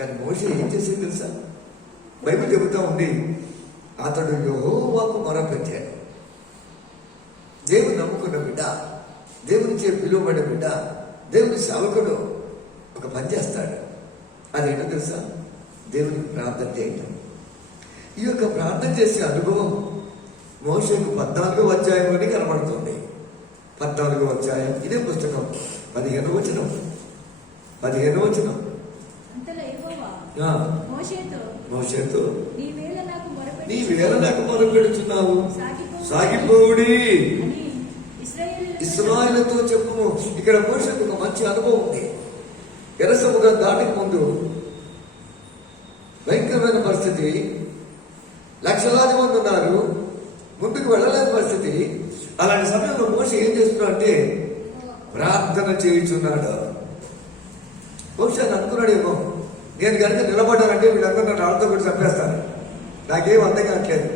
కానీ మోషే ఏం చేసేది తెలుసా? బైబిల్ చెబుతా ఉంది, అతడు యెహోవాకు మొరపెట్టాడు. దేవుని నమ్ముకున్న బిడ్డ, దేవునిచే పిలువబడిన బిడ్డ, దేవుని సేవకుడు ఒక పని చేస్తాడు. అదేంటో తెలుసా? దేవునికి ప్రార్థన చేయటం. ఈ యొక్క ప్రార్థన చేసే అనుభవం మోషేకు 14వ అధ్యాయంలోనే కనబడుతుంది. 14వ అధ్యాయం ఇదే పుస్తకం 15వ వచనం. మోషేతో నీవేళ నాకు మొరపెడుచున్నావు, సాగిపోవుడి ఇశ్రాయేలుతో చెప్పుము. ఇక్కడ మోషేకు ఒక మంచి అనుభవం ఉంది. ఎర్ర సముద్రం దాటికి ముందు భయంకరమైన పరిస్థితి, లక్షలాది మంది ఉన్నారు, ముందుకు వెళ్ళలేని పరిస్థితి. అలాంటి సమయంలో మోషే ఏం చేస్తున్నాడు అంటే ప్రార్థన చేయుచున్నాడు. బహుశా అనుకున్నాడేమో, నేను కనుక నిలబడ్డానంటే వీళ్ళందరూ నన్ను రాళ్ళతో కూడా చంపేస్తాను, నాకేం అర్థం కావట్లేదు.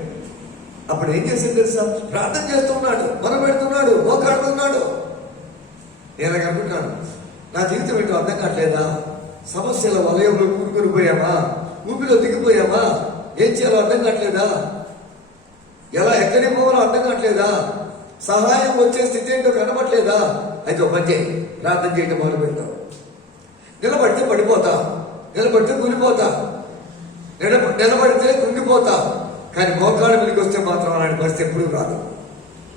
అప్పుడు ఏం చేసేది తెలుసా? ప్రార్థన చేస్తున్నాడు, మొరపెడుతున్నాడు, మోకాడుతున్నాడు. నేను అనుకుంటున్నాను, నా జీవితం ఏంటో అర్థం కావట్లేదా? సమస్యల వలయంలో కూరుకుని పోయామా? ఊపిలో దిగిపోయామా? ఏం చేయాలో అర్థం కావట్లేదా? ఎలా ఎక్కడికి పోవాలో అర్థం కావట్లేదా? సహాయం వచ్చే స్థితి ఏంటో కనబట్లేదా? అయితే ఒక పని చేయి, ప్రార్థన చేయటం మొదలు పెడతాం. నిలబడితే పడిపోతా, నిలబడితే కూలిపోతా, నిలబడితే కుంగిపోతా. కానీ మోకాళ్ళ మీదకి వస్తే మాత్రం అలాంటి పరిస్థితి ఎప్పుడు రాదు.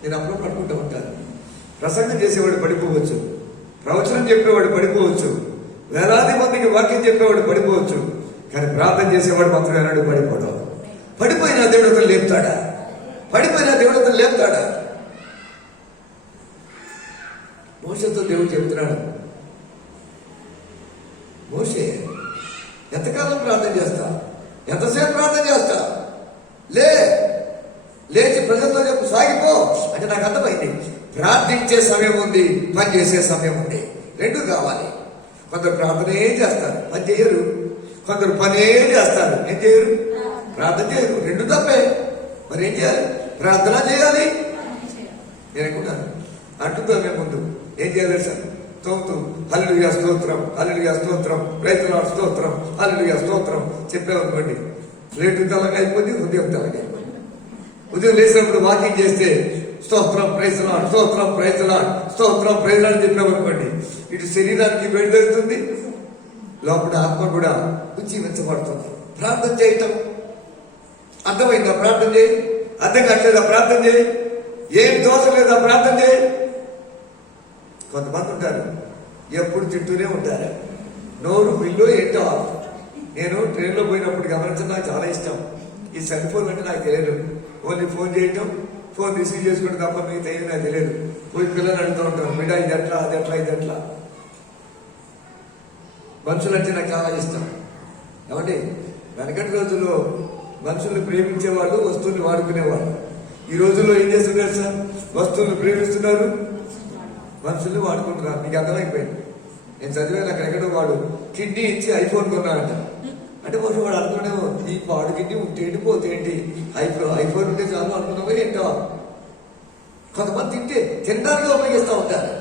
నేను అప్పుడు పడుకుంటూ ఉంటాను. ప్రసంగం చేసేవాడు పడిపోవచ్చు, ప్రవచనం చెప్పేవాడు పడిపోవచ్చు, వేలాది మందికి వాక్యం చెప్పేవాడు పడిపోవచ్చు. కానీ ప్రార్థన చేసేవాడు మాత్రం ఏనాడు పడిపోవడం. పడిపోయినా దేవుడు అతను లేపుతాడా? పడిపోయినా దేవుడు అతను లేపుతాడా? మోషేతో దేవుడు చెబుతున్నాడు, మోషే ఎంతకాలం ప్రార్థన చేస్తా, ఎంతసేపు ప్రార్థన చేస్తా? లేచి ప్రజలతో చెప్పు, సాగిపో అంటే. నాకు అర్థమైంది, ప్రార్థించే సమయం ఉంది, పని చేసే సమయం ఉంది, రెండు కావాలి. కొందరు ప్రార్థనే చేస్తారు, పని చేయరు. కొందరు పనే చేస్తారు, ఏం చేయరు? ప్రార్థన చేయరు. రెండు తప్పే. మరి ఏం చేయాలి? ప్రార్థన చేయాలి. నేను అనుకుంటాను అంటుందో మేము ముందు ఏం చేయాలి సార్? స్తోత్రం, హల్లెలూయా స్తోత్రం, హల్లెలూయా స్తోత్రం, ప్రైజ్ ది లార్డ్ స్తోత్రం, హల్లెలూయా స్తోత్రం చెప్పామనుకోండి, ప్లేటు తెల్లగా అయిపోయింది, ఉదయం తెల్లగా అయిపోయింది. ఉదయం లేచినప్పుడు వాకింగ్ చేస్తే స్తోత్రం, ప్రైజ్ ది లార్డ్, స్తోత్రం, ప్రైజ్ ది లార్డ్, స్తోత్రం, ప్రైజ్ ది లార్డ్ చెప్పామనుకోండి, ఇటు శరీరానికి వేడి తగ్గుతుంది, లోపల ఆత్మ కూడా ఉజ్జీవించబడుతుంది. ప్రార్థన చేయటం అర్థమైందా? ప్రార్థన చేయి. అర్థం కావట్లేదా? ప్రార్థన చేయి. ఏం దోష లేదా? ప్రార్థన చేయి. కొంతమంది ఉంటారు, ఎప్పుడు తింటూనే ఉంటారు, నోరు బిల్లు ఏంటో. నేను ట్రైన్లో పోయినప్పుడు గమనించడం నాకు చాలా ఇష్టం. ఈ సెల్ ఫోన్ అంటే నాకు తెలియదు. ఓన్లీ ఫోన్ చేయటం, ఫోన్ రిసీవ్ చేసుకోవడం తప్ప మిగతా ఏది నాకు తెలియదు. పోయి పిల్లలు అడుగుతూ ఉంటాను, బిడ్డ ఇది ఎట్లా, అది ఎట్లా, ఇది ఎట్లా. మనుషులంటే నాకు చాలా ఇష్టం. ఏమండి, వెనకటి రోజుల్లో మనుషుల్ని ప్రేమించేవాళ్ళు, వస్తువుని వాడుకునేవాళ్ళు. ఈ రోజుల్లో ఏం చేస్తున్నారు సార్? వస్తువులు ప్రేమిస్తున్నారు, మనుషుల్ని వాడుకుంటున్నారు. మీకు అర్థమైపోయింది. నేను చదివాను అక్కడ ఎక్కడో వాడు కిడ్నీ ఇచ్చి ఐఫోన్ కొన్నాడంట. అంటే కొంచెం వాడు అనుకునేమో, ఈ పాడు కిడ్నీ ఉంటేంటి పోతే ఏంటి, ఐఫోన్ ఉంటే చాలు అనుకున్నావో ఏంటో. కొంతమంది తినడానికి ఉపయోగిస్తూ ఉంటారు.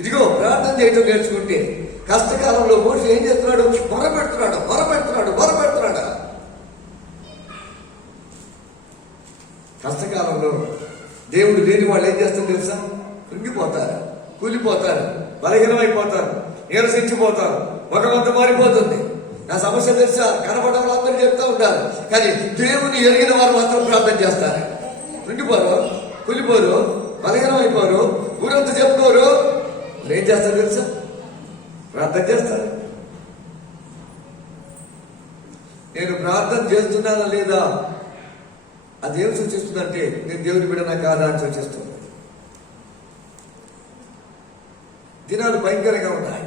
ఇదిగో ప్రార్థన చేయటం నేర్చుకుంటే కష్టకాలంలో మోషే ఏం చేస్తున్నాడు? మొరపెడుతున్నాడు. కష్టకాలంలో దేవుడు లేని వాళ్ళు ఏం చేస్తారు తెలుసా? కృంగిపోతారు, కూలిపోతారు, బలహీనమైపోతారు, నీరసించిపోతారు, ముఖమంతా మారిపోతుంది. నా సమస్య తెలుసా? కనపడడం అందరూ చెప్తా ఉంటారు, కానీ దేవుని ఎరిగిన వారు మాత్రం ప్రార్థన చేస్తారు. కృంగిపోరు, కూలిపోరు, బలహీనమైపోరు, ఊరంతా చెప్పుకోరు. ఏం చేస్తారు తెలుసా? ప్రార్థన చేస్తారు. నేను ప్రార్థన చేస్తున్నానా లేదా, అదేం సూచిస్తుందంటే నేను దేవుని బిడ్డనా కాదా అని సూచిస్తుంది. దినాలు భయంకరంగా ఉన్నాయి.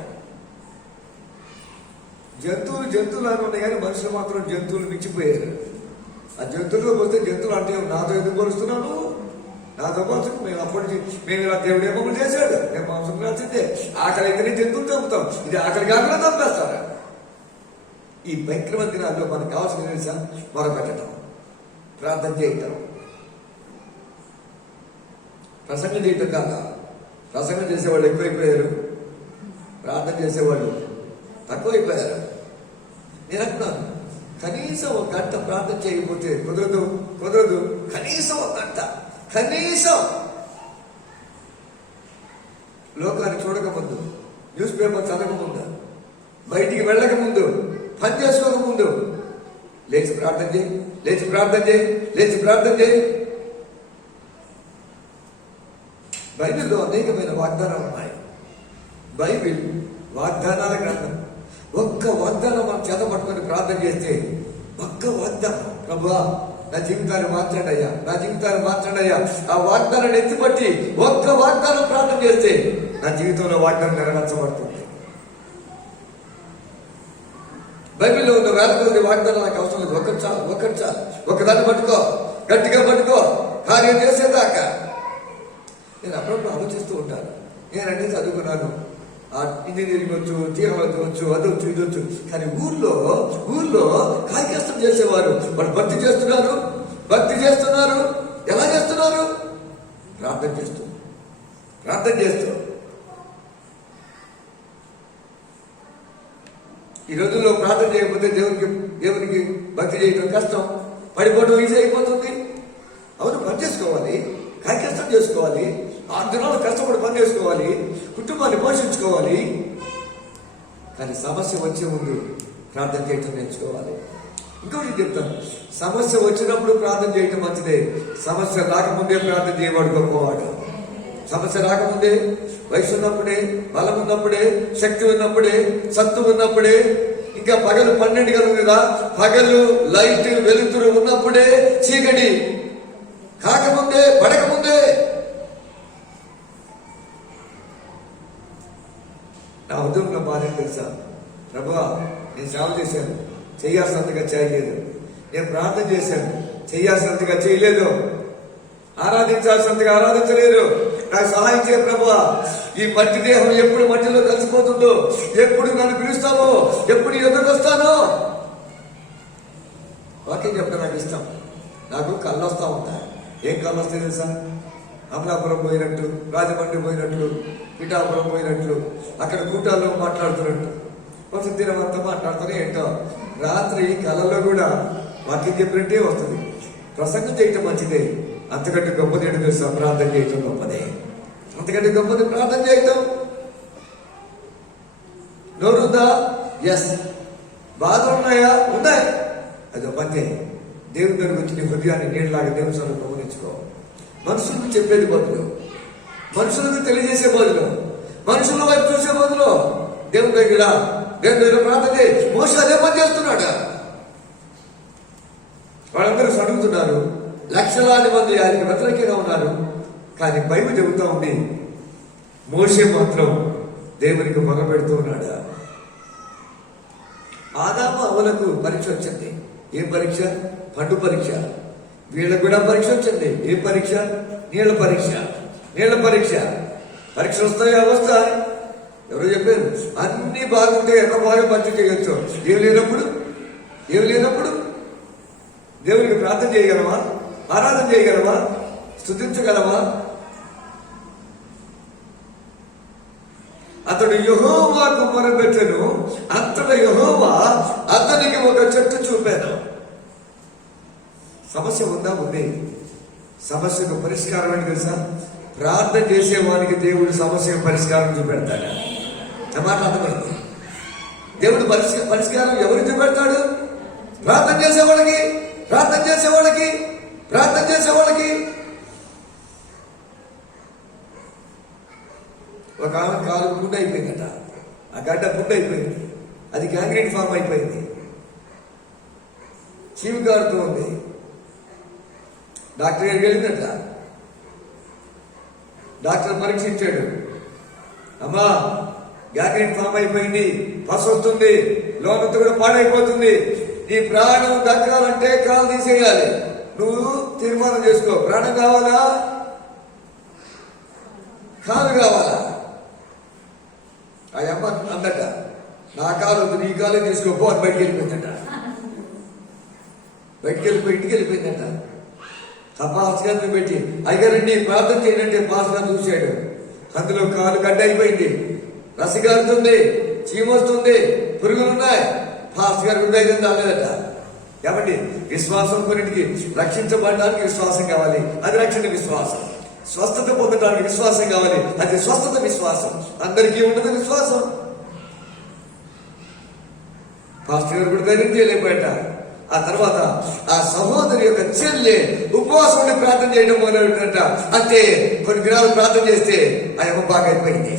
జంతువులు ఉన్నాయి, కానీ మనుషులు మాత్రం జంతువులు మించిపోయారు. ఆ జంతువులకు వస్తే జంతువులు అంటే నాతో ఎందుకు పోలుస్తున్నాను, నాతో పోల్చు, మేము అప్పటి నుంచి మేము ఇలా దేవుడు ఏమో చేశాడు, మేము మాంసం రాసిందే, ఆకలి అయితేనే జంతువులు చంపుతాం, ఇది ఆకలి కాకుండా చంపేస్తారు. ఈ భయంకరమైన దినాల్లో మనకు కావాల్సిన తెలుసా? మొరపెట్టడం, ప్రార్థన చేయటం, ప్రసంగం చేయటం కాక. ప్రసంగం చేసేవాళ్ళు ఎక్కువైపోయారు, ప్రార్థన చేసేవాళ్ళు తక్కువైపోయారు. నేను అంటున్నాను, కనీసం ఒక గంట ప్రార్థన చేయకపోతే కుదరదు. కనీసం ఒక గంట, కనీసం లోకాన్ని చూడకముందు, న్యూస్ పేపర్ చదవకముందు, బయటికి వెళ్ళకముందు, పని చేసుకోకముందు లేచి ప్రార్థన చేయి. బైబిల్లో అనేకమైన వాగ్దానాలు ఉన్నాయి. బైబిల్ వాగ్దానాల గ్రంథం. ఒక్క వాగ్దానం మనం చేత పట్టుకొని ప్రార్థన చేస్తే, ఒక్క వాగ్దానం, ప్రభువా నా జీవితాన్ని మార్చండి అయ్యా, ఆ వాగ్దానాన్ని ఎత్తిపట్టి ఒక్క వాగ్దానం ప్రార్థన చేస్తే నా జీవితంలో వాగ్దానం నెరవేర్చబడుతుంది. బైబిల్లో ఉన్న వేల కొద్ది వాగ్దానం నాకు అవసరం లేదు. ఒకటి చాలు. ఒకదాన్ని పట్టుకో, గట్టిగా పట్టుకో, కార్యం చేసేదాకా. నేను అప్పుడప్పుడు ఆలోచిస్తూ ఉంటాను, నేనంటే చదువుకున్నాను, ఇంజనీరింగ్ వచ్చు, థియాలజీ వచ్చు, అదొచ్చు, ఇదొచ్చు. కానీ ఊర్లో కాయకష్టం చేసేవారు వాళ్ళు భక్తి చేస్తున్నారు. ఎలా చేస్తున్నారు? ప్రార్థన చేస్తూ. ఈ రోజుల్లో ప్రార్థన చేయకపోతే దేవునికి భక్తి చేయడం కష్టం, పడిపోవడం ఈజీ అయిపోతుంది. అవును, పని చేసుకోవాలి, కాయకష్టం చేసుకోవాలి, 6 దినాలు కష్టపడి పని చేసుకోవాలి, కుటుంబాన్ని పోషించుకోవాలి. కానీ సమస్య వచ్చే ముందు ప్రార్థన చేయటం నేర్చుకోవాలి. ఇంకొకటి చెప్తాను, సమస్య వచ్చినప్పుడు ప్రార్థన చేయటం మంచిదే, సమస్య రాకముందే ప్రార్థన చేయవాడు గొప్పవాడు. సమస్య రాకముందే, వయసు ఉన్నప్పుడే, బలం ఉన్నప్పుడే, శక్తి ఉన్నప్పుడే, సత్తు ఉన్నప్పుడే, ఇంకా పగలు 12 గంటలు కదా, పగలు లైట్ వెలుతురు ఉన్నప్పుడే, చీకటి కాకముందే, పడకముందే. నా ఉద్యోగంలో బాధ తెలుసా? ప్రభువా నేను సేవ చేశాను, చేయాల్సినంతగా చేయలేదు. నేను ప్రార్థన చేశాను, చేయాల్సినంతగా చేయలేదు. ఆరాధించాల్సినంతగా ఆరాధించలేదు. నాకు సహాయం చేయ ప్రభువా. ఈ మట్టి దేహం ఎప్పుడు మట్టిలో కలిసిపోతుందో, ఎప్పుడు నన్ను పిలుస్తావో, ఎప్పుడు ఎదురు వస్తానో. వాక్యం చెప్పడం నాకు ఇష్టం. నాకు కళ్ళు వస్తా ఉంటాయి. ఏం కళ్ళు వస్తాయి తెలుసా? అమలాపురం పోయినట్టు, రాజమండ్రి పోయినట్లు, పిఠాపురం పోయినట్లు, అక్కడ కూటాల్లో మాట్లాడుతున్నట్టు, కొంచెం దినమంతా మాట్లాడుతూనే ఏంటో. రాత్రి కళల్లో కూడా వాక్యం చెప్పినట్టే వస్తుంది. ప్రసంగం చేయటం మంచిదే, అంతకంటే గొప్పది ఏంటో తెలుసా? ప్రార్థన చేయటం గొప్పదే. అంతకంటే గొప్పది ప్రార్థన చేయటం. నోరుందా? ఎస్. బాధలు ఉన్నాయా? ఉన్నాయి. అదో పని. దేవుని దగ్గర వచ్చి నీ హృదయాన్ని నీళ్ళలాగా దేవుని సభలో గమనించుకో. మనుషులకు చెప్పేది బదులు, మనుషులకు తెలియజేసే బదులు, మనుషుల వైపు చూసే బదులు దేవుని దగ్గర ప్రార్థన చేయి. మోషే అదే పని చేస్తున్నాడు. వాళ్ళందరూ అడుగుతున్నారు, లక్షలాది మంది ఆయనకి వ్యతిరేకంగా ఉన్నారు. కానీ బైబిల్ చెబుతా ఉంది, మోషే మాత్రం దేవునికి మొరపెడుతూ ఉన్నాడు. ఆదాము అవ్వలకు పరీక్ష వచ్చింది. ఏ పరీక్ష? పండు పరీక్ష. వీళ్ళకు కూడా పరీక్ష వచ్చింది. ఏ పరీక్ష? నీళ్ళ పరీక్ష. పరీక్షలు వస్తాయి, అవస్థాయి. ఎవరో చెప్పారు, అన్ని బాగుంటే ఎంత బాగా భక్తి చేయొచ్చు. ఏం లేనప్పుడు దేవునికి ప్రార్థన చేయగలవా? ఆరాధన చేయగలవా? స్తుతించగలవా? అతడు యెహోవాకు మొరపెట్టెను, అంతటా యెహోవా అతనికి ఒక చెట్టు చూపాను. సమస్య ఉందా? ఉంది. సమస్యకు పరిష్కారం ఏంటి తెలుసా? ప్రార్థన చేసేవానికి దేవుడు సమస్యకు పరిష్కారం చూపెడతాడు. నా మాట అర్థమైంది. దేవుడు పరిష్కారం ఎవరికి చూపెడతాడు? ప్రార్థన చేసేవాళ్ళకి. ఒక ఆమె కాలు గుండె అయిపోయిందట. ఆ గడ్డ గుండె అయిపోయింది. అది గ్యాంగ్రీన్ ఫామ్ అయిపోయింది. చీము కారుతూ ఉంది. డాక్టర్ గారికి వెళ్ళిందట. డాక్టర్ పరీక్షించాడు. అమ్మా, గ్యాంగ్రీన్ ఫామ్ అయిపోయింది, పసు వస్తుంది, లోనంతా కూడా పాడైపోతుంది. నీ ప్రాణం దక్కాలంటే కాలు తీసేయాలి. నువ్వు తీర్మానం చేసుకో. ప్రాణం కావాలా, కాలు కావాలా? ఆ అమ్మ అందట, నా కాలు వద్దు, నీ కాలే తీసుకోపో అని బయటికి వెళ్ళిపోయిందట. ఇంటికి వెళ్ళిపోయిందట. ఆ పాస్ గారిని పెట్టి, అయ్యారండి ప్రార్థన చేయనంటే పాస్ గారు చూశాడు. అందులో కాలు గడ్డ అయిపోయింది, రసిగారుతుంది, చీమొస్తుంది, పురుగులున్నాయి. పాస్టర్ గారు కూడా ధైర్యం రాలేదట. కాబట్టి విశ్వాసం కొన్నింటికి రక్షించబడడానికి విశ్వాసం కావాలి, అది రక్షణ విశ్వాసం. స్వస్థత పొందడానికి విశ్వాసం కావాలి, అది స్వస్థత విశ్వాసం. అందరికీ ఉండదు విశ్వాసం. పాస్టర్ గారు కూడా ధైర్యం చేయలేకపోయాట. ఆ తర్వాత ఆ సహోదరి యొక్క చెల్లె ఉపవాసం ఉండి ప్రార్థన చేయడం మొదలెట్టినట్ట. అంటే కొన్ని దినాలు ప్రార్థన చేస్తే ఆ యమ్మ బాగా అయిపోయింది.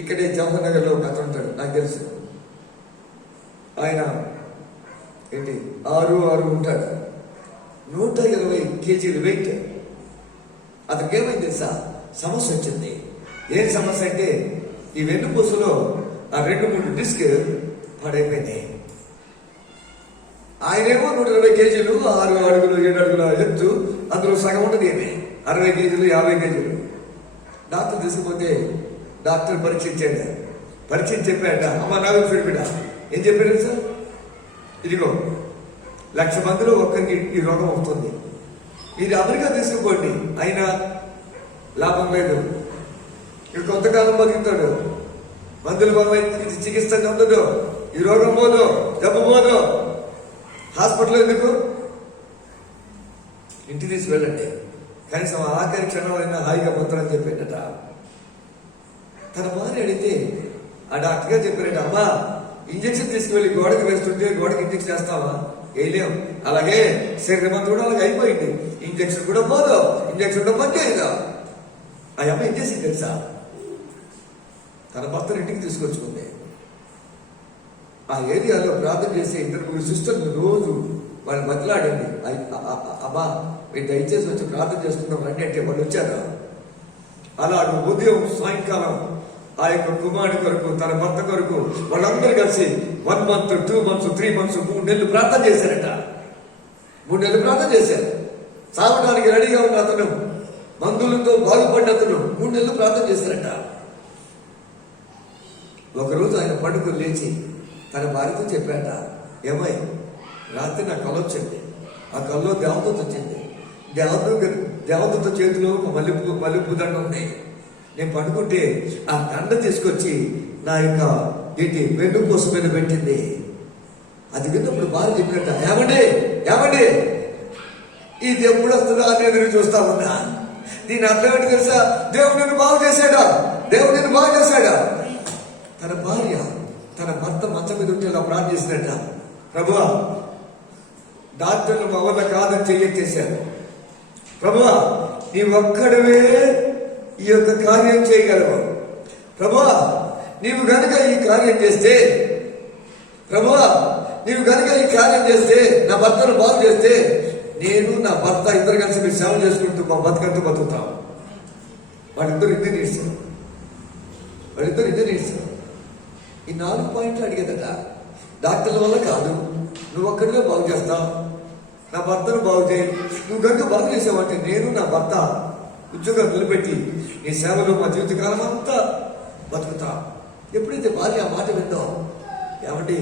ఇక్కడే జవహర్ నగర్ లో ఒక అతను ఉంటాడు, నాకు తెలుసు. ఆయన ఏంటి 6'6" ఉంటాడు, 120 kg వెయిట్. అతనికి ఏమైంది తెలుసా? సమస్య వచ్చింది. ఏం సమస్య అంటే ఈ వెన్నుపూసలో ఆ 2-3 డిస్క్ పాడైపోయింది. ఆయనేమో 120 kg, 6 అడుగులు 7 అడుగుల ఎత్తు, అందులో సగం ఉంటుంది ఏమే 60 kg 50 kg. డాక్టర్ తీసుకుపోతే డాక్టర్ పరీక్షించాడు. పరీక్షించి చెప్పాడ, అమ్మ నాకు బిడ్డ ఏం చెప్పాడు సార్? ఇదిగో 1,00,000 మందిలో ఒక్కరికి ఈ రోగం వస్తుంది, ఇది అమెరికా తీసుకుపోండి, అయినా లాభం లేదు. ఇక కొంతకాలం బతుకుతాడు, మందులు ఇది చికిత్స ఉండదు, ఈ రోగం పోదు, జబ్బు పోదు, హాస్పిటల్ ఎందుకు, ఇంటికి తీసి వెళ్ళండి, కనీసం ఆఖరి క్షణమైనా హాయిగా పోతారని చెప్పేట. తన భార్య అడిగితే ఆ డాక్టర్ గారు చెప్పారట, అమ్మా ఇంజక్షన్ తీసుకువెళ్ళి గోడకి వేస్తుంటే గోడకి ఇంజక్షన్ వేస్తావా? వేయలేం. అలాగే శరీరం అంతా కూడా అలాగే అయిపోయింది, ఇంజక్షన్ కూడా పోదు, ఇంజక్షన్ కూడా పని చేయదు. ఆ అమ్మ ఏం చేసింది తెలుసా? తన భర్తను ఇంటికి తీసుకొచ్చుకుంది. ఆ ఏరియాలో ప్రార్థన చేసే 2-3 సిస్టర్లు రోజు వాళ్ళు బతిలాడండి, అమ్మా మీరు దయచేసి వచ్చి ప్రార్థన చేసుకుందాం రండి అంటే వాళ్ళు వచ్చారు. అలా ఉదయం సాయంకాలం ఆ యొక్క కుమారుడి కొరకు, తన భర్త కొరకు వాళ్ళందరూ కలిసి 1 month, 2 months, 3 months 3 నెలలు ప్రార్థన చేశారట. 3 నెలలు ప్రార్థన చేశారు. చావడానికి రెడీగా ఉన్న అతను, మందులతో బాగుపడ్డ అతను 3 నెలలు ప్రార్థన చేశారట. ఒకరోజు ఆయన పండుగ లేచి తన భార్యతో చెప్పాట, ఏమై రాత్రి నా కళ వచ్చింది, ఆ కళ్ళలో దేవదూత వచ్చింది, దేవదూత చేతిలో మల్లెపూ దండ ఉంది, నేను పండుకుంటే ఆ దండ తీసుకొచ్చి నా యొక్క వెన్నుపూస మీద పెట్టింది. అది విన్నప్పుడు భార్య చెప్పినట్ట, ఏమండి ఇది ఎప్పుడు వస్తుందో అని ఎదురు చూస్తా ఉన్నా. దీని అర్థం ఏంటి తెలుసా? దేవుడు నిన్ను బాగు చేశాడా. తన భార్య తన భర్త మంచం మీద ఉంటే ఇలా ప్రార్థించినట్ట, ప్రభువా డాక్టర్లు మా వల్ల కాదని చెయ్యెత్తేశారు, ప్రభువా నీ ఒక్కడవే ఈ యొక్క కార్యం చేయగలవు, ప్రభువా నీవు గనుక ఈ కార్యం చేస్తే, ప్రభువా నీవు గనుక ఈ కార్యం చేస్తే, నా భర్తను బాగు చేస్తే, నేను నా భర్త ఇద్దరు కలిసి మీరు సేవ చేసుకుంటూ మా బతుకంటూ బతుకుతాం. వాళ్ళిద్దరు ఇద్దరు నేర్చారు. ఈ 4 పాయింట్లు అడిగేదట. డాక్టర్ల వల్ల కాదు, నువ్వు ఒక్కడిగా బాగు చేస్తావు, నా భర్తను బాగు చేయి, నువ్వు కనుక బాగు చేసావంటే నేను నా భర్త ఉద్యోగం నిలబెట్టి నీ సేవలో మా జీవితకాలం అంతా బతుకుతా. ఎప్పుడైతే భార్య ఆ మాట విందో, ఏమంటే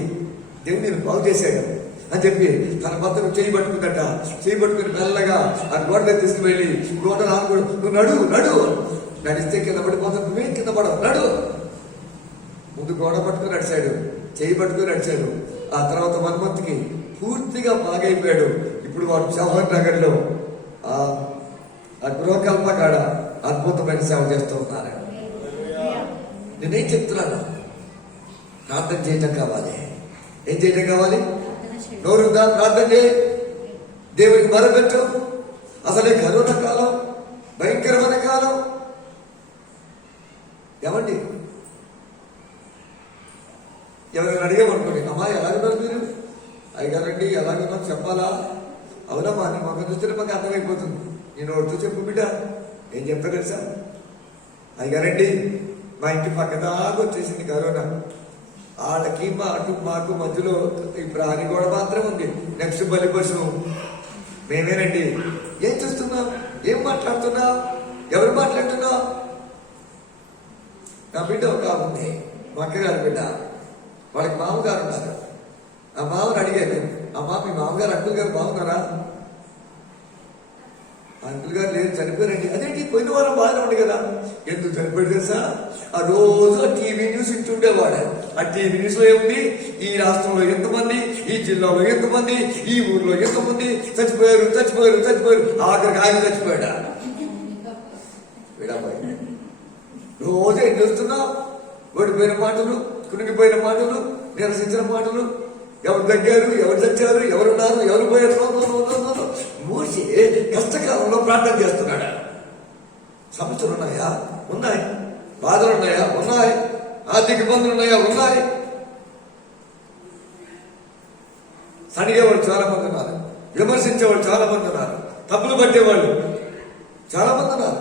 దేవుడు నేను బాగు చేశాడు అని చెప్పి తన భర్తను చేయి పట్టుకుని మెల్లగా ఆ గోడ మీద తీసుకువెళ్ళి గోడ నాలుగు, నువ్వు నడు నడిస్తే కింద పడిపోతావు, నువ్వేం కింద పడవు, నడు. ముందు గోడ పట్టుకుని నడిచాడు, చేయి పట్టుకుని నడిచాడు. ఆ తర్వాత 1 monthకి పూర్తిగా బాగైపోయాడు. ఇప్పుడు వాడు జవహర్ నగర్ లో ఆ గృహకల్ప కాడ అద్భుతమైన సేవ చేస్తూ ఉన్నారు. నేనేం చెప్తున్నాను? ప్రార్థన చేయటం కావాలి. ఏం చేయటం కావాలి? నోరుందా? ప్రార్థన చేయి, దేవుడికి మొరపెట్టు. అసలే కరోనా కాలం, భయంకరమైన కాలం. ఏమండి ఎవరైనా అడిగామనుకోండి, అమ్మా ఎలాగున్నారు మీరు? అయ్యగారండి ఎలాగున్నారు చెప్పాలా? అవునమ్మా నీ మొక్క చూస్తే మాకు అర్థమైపోతుంది, నేను ఒకటితో చెప్పు బిడ్డ. ఏం చెప్తా తెలుసా? అయ్యగారండి మా ఇంటి పక్క దాకా వచ్చేసింది కరోనా, వాళ్ళకి మాకు మధ్యలో ఈ ప్రాణి గోడ మాత్రం ఉంది, నెక్స్ట్ బలి పశువు మేమేనండి. ఏం చూస్తున్నావు? ఏం మాట్లాడుతున్నావు? ఎవరు మాట్లాడుతున్నావు? నా బిడ్డ ఒక ఉంది, మా అక్కగారు బిడ్డ, వాళ్ళకి మామగారు ఉన్నారు. ఆ మామని అడిగాను, అమ్మా మీ మామగారు అంకుల్ గారు బాగున్నారా? అంకుల్ గారు లేదు, చనిపోయారండి. అదేంటి పోయిన వారం బాగానే ఉంది కదా. ఎందుకు చనిపోయాడు తెలుసా? ఆ రోజు టీవీ న్యూస్ వింటుండేవాడు. ఆ టీవీ న్యూస్ లో ఏముంది? ఈ రాష్ట్రంలో ఎంతమంది, ఈ జిల్లాలో ఎంతమంది, ఈ ఊర్లో ఎంతమంది చచ్చిపోయారు చచ్చిపోయారు చచ్చిపోయారు, ఆఖరికి ఆయన చచ్చిపోయాడా? విడబాయి రోజు ఏం చేస్తున్నావు? ఓడిపోయిన మాటలు, కునిగిపోయిన మాటలు, నిరసించిన మాటలు, ఎవరు తగ్గారు, ఎవరు చచ్చారు, ఎవరున్నారు, ఎవరు పోయారు. మోషే కష్టకాలంలో ప్రార్థన చేస్తున్నాడు. సమస్యలు ఉన్నాయా? ఉన్నాయి. బాధలు ఉన్నాయా? ఉన్నాయి. ఆర్థిక ఇబ్బందులు ఉన్నాయా? ఉన్నాయి. సడిగేవాళ్ళు చాలా మంది ఉన్నారు, విమర్శించేవాళ్ళు చాలా మంది ఉన్నారు, తప్పులు పట్టేవాళ్ళు చాలా మంది ఉన్నారు.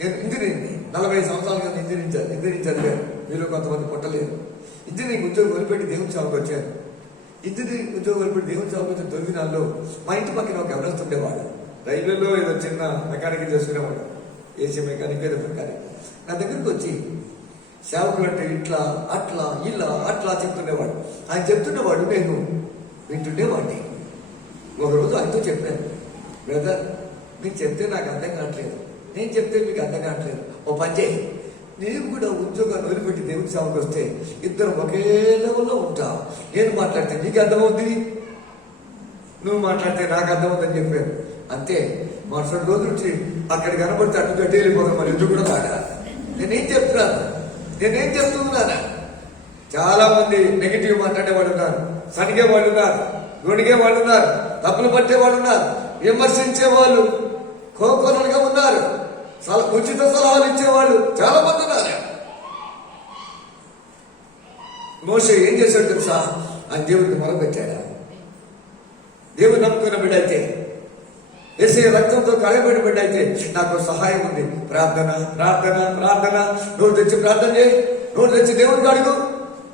నేను ఇంజనీరింగ్ 40 సంవత్సరాల కింద ఇంజనీరింగ్ చదివాను. మీరు కొంతమంది పుట్టలేరు. ఇంజనీరింగ్ ఉద్యోగం వదిలిపెట్టి దేవుని సేవకు వచ్చాను. ఇంజనీరింగ్ ఉద్యోగం వదిలిపెట్టి దేవుని సేవకు వచ్చిన తొలినాల్లో మా ఇంటి పక్కన ఒక ఎవరెస్ట్ ఉండేవాడు. రైల్వేలో ఏదో చిన్న మెకానిక్ చేసుకునేవాడు, ఏసీ మెకానిక్ ఏదో మెకానిక్. నా దగ్గరికి వచ్చి సేవకులు అంటే ఇట్లా అట్లా ఇలా అట్లా చెప్తుండేవాడు. ఆయన చెప్తుండేవాడు, నేను వింటుండేవాడిని. ఒకరోజు ఆయనతో చెప్పాను, బ్రదర్ మీరు చెప్తే నాకు అర్థం కావట్లేదు, నేను చెప్తే మీకు అర్థం కావట్లేదు, ఓ పని చేయి, నేను కూడా ఉద్యోగాన్ని వదిలిపెట్టి దేవుని సేవకు వస్తే ఇద్దరు ఒకే లెవెల్లో ఉంటా. నేను మాట్లాడితే నీకు అర్థమవుతుంది, నువ్వు మాట్లాడితే నాకు అర్థమవుతుందని చెప్పాను. అంతే. మరుసటి రోజు నుంచి అక్కడ కనబడితే అటు గట్టి వెళ్ళిపోతాం. మరి ఎందుకు కూడా కాడా? నేనేం చెప్తున్నాను? చాలా మంది నెగిటివ్ మాట్లాడేవాళ్ళు ఉన్నారు, సనిగే వాళ్ళు ఉన్నారు, గొడిగే వాళ్ళు ఉన్నారు, తప్పులు పట్టేవాళ్ళు ఉన్నారు, విమర్శించే వాళ్ళు కోకొనలుగా ఉన్నారు, ఉచిత సలహాలు ఇచ్చేవాళ్ళు చాలా మంది ఉన్నారు. మోషే ఏం చేశాడు తెలుసా? ఆయన దేవుడికి మొరపెట్టాడా? దేవుడు నమ్ముకున్న బిడ్డ అయితే, యేసయ్య రక్తంతో కడగబడిన బిడ్డ అయితే నాకు సహాయం ఉంది. ప్రార్థన ప్రార్థన ప్రార్థన. నోరు తెచ్చి ప్రార్థన చేయి, నోరు తెచ్చి దేవుడికి అడుగు,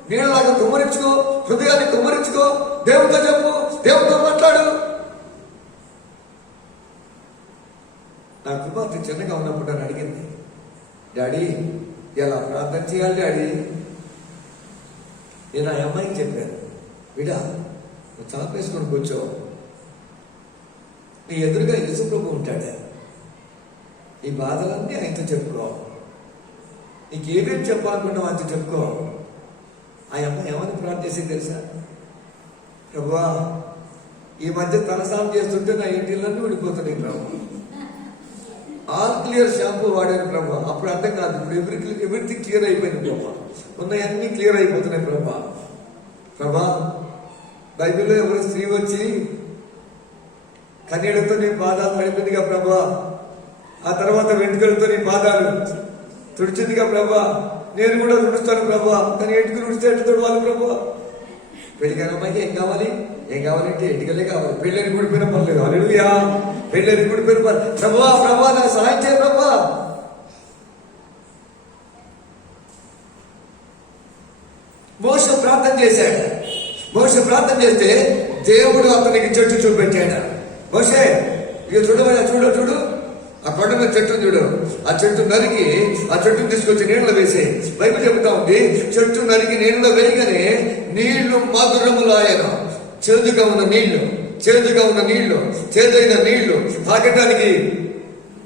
నీళ్ళలాగా కుమ్మరించుకో, హృదయాన్ని కుమ్మరించుకో, దేవుడితో చెప్పు, దేవుడితో మాట్లాడు. నా కుమార్తె చిన్నగా ఉన్నప్పుడు నన్ను అడిగింది, డాడీ ఎలా ప్రార్థన చేయాలి డాడీ? నేను ఆ అమ్మాయికి చెప్పాను, బిడా నువ్వు చాపేసుకొని కూర్చో, నీ ఎదురుగా యేసు ప్రభు ఉంటాడు, ఈ బాధలన్నీ ఆయనతో చెప్పుకో, నీకు ఏమేమి చెప్పాలనుకున్నావు ఆయనతో చెప్పుకో. ఆ అమ్మాయి ఏమని ప్రార్థించింది తెలుసా? ప్రభువా ఈ మధ్య తలస్నానం చేస్తుంటే నా ఇంటిలన్నీ ఊడిపోతున్నాయి ప్రభు, ఆల్ క్లియర్ షాంపూ వాడాను ప్రభా, అప్పుడు అర్థం కాదు, ఇప్పుడు ఎవ్రీథింగ్ క్లియర్ అయిపోయింది ప్రభా, ఉన్నాయన్నీ క్లియర్ అయిపోతున్నాయి ప్రభా. ప్రభా బైబిల్లో ఎవరు స్త్రీ వచ్చి కన్నీడతో నీ పాదాలు పడిపోయిందిగా ప్రభా, ఆ తర్వాత వెంట్రుకలతో నీ పాదాలు తుడిచిందిగా ప్రభా, నేను కూడా తుడుస్తాను ప్రభా, కానీ ఎంటుకలు తుడిస్తే ఎట్టు తుడవాలి ప్రభా? పెళ్ళికైన అమ్మాయికి ఏం కావాలి? ఏం కావాలంటే ఎంటుకలే కావాలి. పెళ్ళని గుడిపోయిన పర్లేదు, హల్లెలూయా, పెళ్ళని గుడిపోయిన పర్లేదు. ప్రభా ప్రభా నాకు సహాయం చేయ ప్రభా. మోషే ప్రార్థన చేశాడు. మోషే ప్రార్థన చేస్తే దేవుడు అతనికి చెట్టు చూపెట్టాడు. మోషే ఇక చూడు ఆ కొండ మీద చెట్టు చూడు, ఆ చెట్టు నరికి ఆ చెట్టును తీసుకొచ్చి నీళ్ళలో వేసే. బైబిల్ చెబుతా ఉంది, చెట్టు నరికి నీళ్ళలో వేయగానే నీళ్లు మధురములాయను. చేదుగా ఉన్న నీళ్లు, చేదైన నీళ్లు, తాగటానికి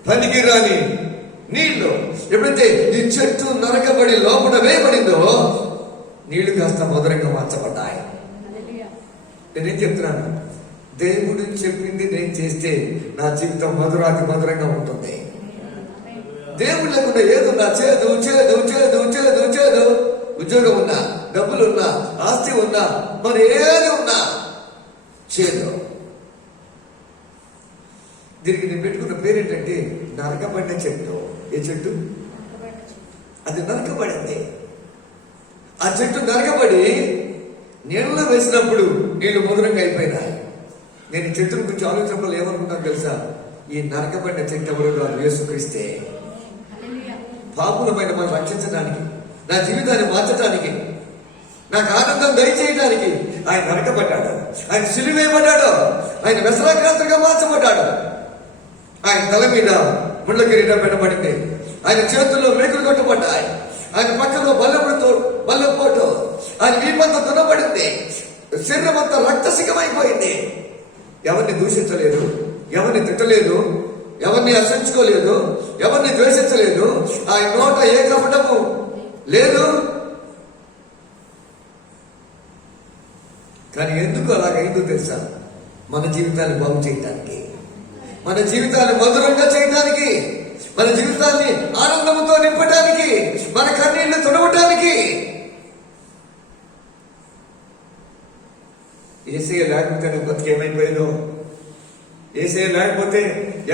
పనికిరాని నీళ్లు ఎప్పుడైతే ఈ చెట్టు నరకబడి లోపల వేయబడిందో నీళ్లు కాస్త మధురంగా మార్చబడ్డాయి. నేనేం చెప్తున్నాను? దేవుడు చెప్పింది నేను చేస్తే నా జీవితం మధురాతి మధురంగా ఉంటుంది. దేవుడు లేకుండా ఏదున్నా చేదు, ఉద్యోగం ఉన్నా, డబ్బులున్నా, ఆస్తి ఉన్నా, మరి ఏది ఉన్నా చేదు. దీనికి నేను పెట్టుకున్న పేరేంటంటే నరకబడిన చెట్టు. ఏ చెట్టు? అది నరకబడింది. ఆ చెట్టు నరకబడి నీళ్ళలో వేసినప్పుడు నీళ్లు మధురంగా అయిపోయినాయి. నేను ఈ చెట్టుల గురించి ఆలోచనలో ఏమనుకున్నాను తెలుసా? ఈ నరకబడిన చెట్టు ఎవరు కాదు, యేసుక్రీస్తే. పాపులమైన మనం రక్షించడానికి, నా జీవితాన్ని మార్చడానికి, నాకు ఆనందం దయచేయడానికి ఆయన నరకబడ్డాడు, ఆయన సిలువేయబడ్డాడు, ఆయన వ్యసనాక్రాంతిగా మార్చబడ్డాడు. ఆయన తల మీద ముళ్ళ కిరీటం పెట్టబడింది, ఆయన చేతుల్లో మేకులు కొట్టబడ్డాయి, ఆయన పక్కలో బల్లపోటు, ఆయన వీపంతా తునబడింది, శరీరం అంతా రక్తసికమైపోయింది. ఎవరిని దూషించలేదు, ఎవరిని తిట్టలేదు, ఎవరిని అసహించుకోలేదు, ఎవరిని ద్వేషించలేదు. ఆయన నోట ఏ కానీ ఎందుకు అలాగైందో తెలుసా? మన జీవితాన్ని బాగు చేయటానికి, మన జీవితాన్ని మధురంగా చేయటానికి, మన జీవితాన్ని ఆనందంతో నింపడానికి, మన కన్నీళ్లు తుడవటానికి. యేసయ్య లేకపోతే నువ్వు బతికేమైపోయాదో? యేసయ్య లేకపోతే